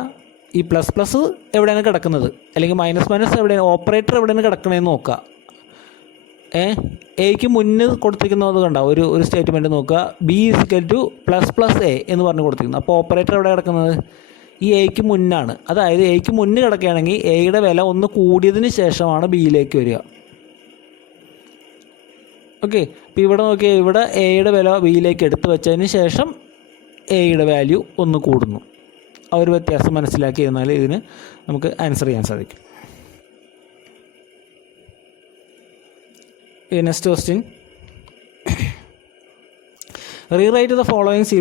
ഈ ++ എവിടെയാണ് കിടക്കുന്നത്, അല്ലെങ്കിൽ -- എവിടെയാണ്, ഓപ്പറേറ്റർ എവിടെയാണ് കിടക്കണതെന്ന് നോക്കുക. എക്ക് മുന്നേ കൊടുത്തിരിക്കുന്നത് കണ്ട ഒരു സ്റ്റേറ്റ്മെൻറ്റ് നോക്കുക. B is equal to ++A എന്ന് പറഞ്ഞ് കൊടുത്തിരിക്കുന്നു. അപ്പോൾ ഓപ്പറേറ്റർ എവിടെ കിടക്കുന്നത്? ഈ എക്ക് മുന്നാണ്. അതായത് എക്ക് മുന്നേ കിടക്കുകയാണെങ്കിൽ എയുടെ വില 1 കൂടിയതിന് ശേഷമാണ് ബിയിലേക്ക് വരിക. ഓക്കെ. അപ്പോൾ ഇവിടെ നോക്കിയാൽ ഇവിടെ എയുടെ വില ബിയിലേക്ക് എടുത്തു വെച്ചതിന് ശേഷം എയുടെ വാല്യൂ 1 കൂടുന്നു. ആ ഒരു വ്യത്യാസം മനസ്സിലാക്കി കഴിഞ്ഞാൽ ഇതിന് നമുക്ക് ആൻസർ ചെയ്യാൻ സാധിക്കും. Next question. Rewrite the following C++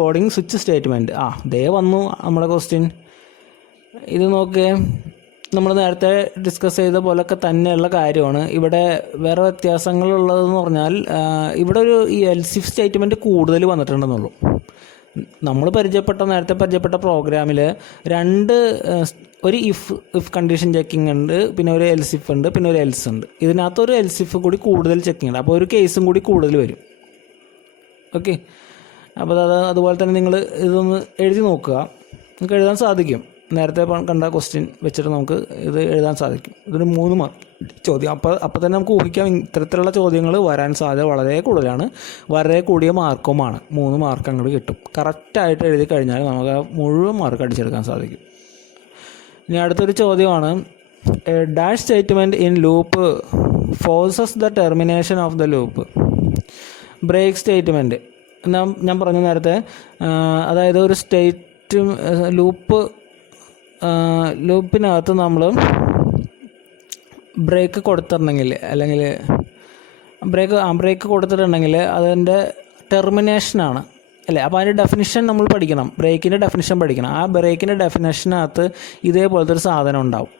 coding switch statement. ദേ വന്നു നമ്മുടെ ക്വസ്റ്റ്യൻ. ഇത് നോക്ക്, നമ്മൾ നേരത്തെ ഡിസ്കസ് ചെയ്ത പോലൊക്കെ തന്നെയുള്ള കാര്യമാണ്. ഇവിടെ വേറെ വ്യത്യാസങ്ങളുള്ളതെന്ന് പറഞ്ഞാൽ ഇവിടെ ഒരു ഈ എൽസ് ഇഫ് സ്റ്റേറ്റ്മെൻറ്റ് കൂടുതൽ വന്നിട്ടുണ്ടെന്നുള്ളൂ. നമ്മൾ നേരത്തെ പരിചയപ്പെട്ട പ്രോഗ്രാമിൽ ഒരു ഇഫ് കണ്ടീഷൻ ചെക്കിംഗ് ഉണ്ട്, പിന്നെ ഒരു എൽസ് ഇഫ് ഉണ്ട്, പിന്നെ ഒരു എൽസ് ഉണ്ട്. ഇതിനകത്തൊരു എൽസ് ഇഫ് കൂടി കൂടുതൽ ചെക്കിംഗ് ഉണ്ട്, അപ്പോൾ ഒരു കേസും കൂടി കൂടുതൽ വരും. ഓക്കെ, അപ്പോൾ അതുപോലെ തന്നെ നിങ്ങൾ ഇതൊന്ന് എഴുതി നോക്കുക, നിങ്ങൾക്ക് എഴുതാൻ സാധിക്കും. നേരത്തെ കണ്ട ക്വസ്റ്റ്യൻ വെച്ചിട്ട് നമുക്ക് ഇത് എഴുതാൻ സാധിക്കും. ഇതൊരു 3 മാർക്ക് ചോദ്യം. അപ്പോൾ തന്നെ നമുക്ക് ഊഹിക്കാം ഇത്തരത്തിലുള്ള ചോദ്യങ്ങൾ വരാൻ സാധ്യത വളരെ കൂടുതലാണ്, വളരെ കൂടിയ മാർക്കുമാണ്. 3 മാർക്ക് അങ്ങോട്ട് കിട്ടും. കറക്റ്റായിട്ട് എഴുതി കഴിഞ്ഞാൽ നമുക്ക് മുഴുവൻ മാർക്ക് അടിച്ചെടുക്കാൻ സാധിക്കും. ഇനി അടുത്തൊരു ചോദ്യമാണ്, dash statement in loop forces the termination of the loop. Break statement ഞാൻ പറഞ്ഞു നേരത്തെ, അതായത് ഒരു ലൂപ്പിനകത്ത് നമ്മൾ ബ്രേക്ക് കൊടുത്തിട്ടുണ്ടെങ്കിൽ, അല്ലെങ്കിൽ ബ്രേക്ക് കൊടുത്തിട്ടുണ്ടെങ്കിൽ അതിൻ്റെ ടെർമിനേഷനാണ് അല്ലേ. അപ്പോൾ അതിൻ്റെ ഡെഫിനിഷൻ നമ്മൾ പഠിക്കണം, ബ്രേക്കിൻ്റെ ഡെഫിനിഷൻ പഠിക്കണം. ആ ബ്രേക്കിൻ്റെ ഡെഫിനിഷനകത്ത് ഇതേപോലത്തെ ഒരു സാധനം ഉണ്ടാവും.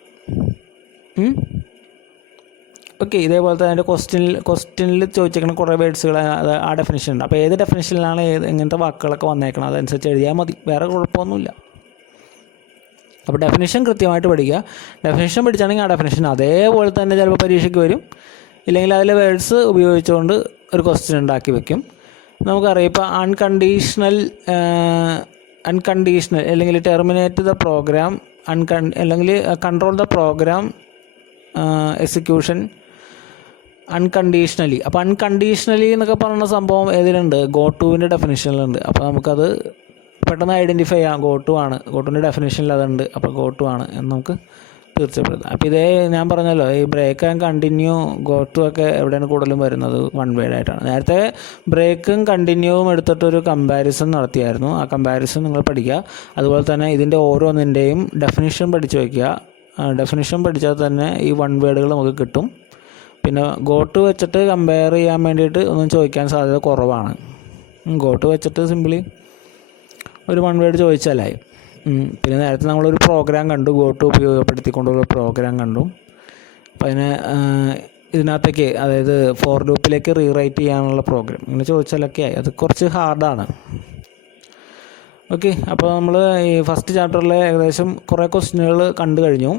ഓക്കെ, ഇതേപോലത്തെ അതിൻ്റെ ക്വസ്റ്റ്യനിൽ ചോദിച്ചേക്കുന്ന കുറേ വേർഡ്സുകൾ ആ ഡെഫിനിഷൻ ഉണ്ട്. അപ്പോൾ ഏത് ഡെഫിനിഷനിലാണ് ഇങ്ങനത്തെ വാക്കുകളൊക്കെ വന്നേക്കണം അതനുസരിച്ച് എഴുതിയാൽ മതി, വേറെ കുഴപ്പമൊന്നുമില്ല. അപ്പോൾ ഡെഫിനിഷൻ കൃത്യമായിട്ട് പഠിക്കുക. ഡെഫിനിഷൻ പഠിച്ചാണെങ്കിൽ ആ ഡെഫിനിഷൻ അതേപോലെ തന്നെ ചിലപ്പോൾ പരീക്ഷയ്ക്ക് വരും, ഇല്ലെങ്കിൽ അതിലെ വേർഡ്സ് ഉപയോഗിച്ചുകൊണ്ട് ഒരു ക്വസ്റ്റ്യൻ ഉണ്ടാക്കി വെക്കും. നമുക്കറിയാം ഇപ്പോൾ അൺകണ്ടീഷണൽ അല്ലെങ്കിൽ ടെർമിനേറ്റ് ദ പ്രോഗ്രാം, അല്ലെങ്കിൽ control the program execution unconditionally. അപ്പോൾ അൺകണ്ടീഷണലി എന്നൊക്കെ പറയുന്ന സംഭവം ഏതിലുണ്ട്? ഗോട്ടുവിൻ്റെ ഡെഫിനിഷനിലുണ്ട്. അപ്പോൾ നമുക്കത് പെട്ടെന്ന് ഐഡൻറ്റിഫൈ ചെയ്യാം. ഗോട്ടുവിൻ്റെ ഡെഫിനിഷനിൽ അതുണ്ട്, അപ്പോൾ ഗോട്ടു ആണ് എന്ന് നമുക്ക് തീർച്ചപ്പെടുത്താം. അപ്പോൾ ഇതേ ഞാൻ പറഞ്ഞല്ലോ, ഈ ബ്രേക്ക് ആൻഡ് കണ്ടിന്യൂ ഗോട്ടു ഒക്കെ എവിടെയാണ് കൂടുതലും വരുന്നത്? വൺ വേഡ് ആയിട്ടാണ്. നേരത്തെ ബ്രേക്കും കണ്ടിന്യൂവും എടുത്തിട്ടൊരു കമ്പാരിസൺ നടത്തിയായിരുന്നു. ആ കമ്പാരിസൺ നിങ്ങൾ പഠിക്കുക. അതുപോലെ തന്നെ ഇതിൻ്റെ ഓരോന്നിൻ്റെയും ഡെഫിനിഷൻ പഠിച്ചു വയ്ക്കുക. ഡെഫിനിഷൻ പഠിച്ചാൽ തന്നെ ഈ വൺ വേഡുകൾ നമുക്ക് കിട്ടും. പിന്നെ ഗോട്ടു വെച്ചിട്ട് കമ്പയർ ചെയ്യാൻ വേണ്ടിയിട്ട് ഒന്നും ചോദിക്കാൻ സാധ്യത കുറവാണ്. ഗോട്ടു വെച്ചിട്ട് സിമ്പിളി ഒരു വൺ വേഡ് ചോദിച്ചാലായി. പിന്നെ നേരത്തെ നമ്മളൊരു പ്രോഗ്രാം കണ്ടു, ഗോട്ടു ഉപയോഗപ്പെടുത്തിക്കൊണ്ടുള്ള പ്രോഗ്രാം കണ്ടു. അപ്പോൾ ഇതിനകത്തേക്ക്, അതായത് ഫോർ ലൂപ്പിലേക്ക് റീറൈറ്റ് ചെയ്യാനുള്ള പ്രോഗ്രാം ഇങ്ങനെ ചോദിച്ചാലൊക്കെ ആയി. അത് കുറച്ച് ഹാർഡാണ്. ഓക്കെ, അപ്പോൾ നമ്മൾ ഈ ഫസ്റ്റ് ചാപ്റ്ററിലെ ഏകദേശം കുറേ ക്വസ്റ്റ്യനുകൾ കണ്ടു കഴിഞ്ഞു.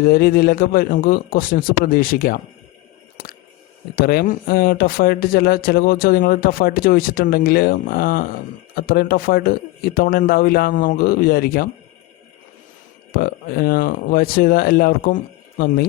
ഇതേ രീതിയിലൊക്കെ നമുക്ക് ക്വസ്റ്റ്യൻസ് പ്രതീക്ഷിക്കാം. ഇത്രയും ടഫായിട്ട് ചില ചോദ്യങ്ങൾ ടഫായിട്ട് ചോദിച്ചിട്ടുണ്ടെങ്കിൽ അത്രയും ടഫായിട്ട് ഇത്തവണ ഉണ്ടാവില്ല എന്ന് നമുക്ക് വിചാരിക്കാം. അപ്പോൾ വാച്ച് ചെയ്ത എല്ലാവർക്കും നന്ദി.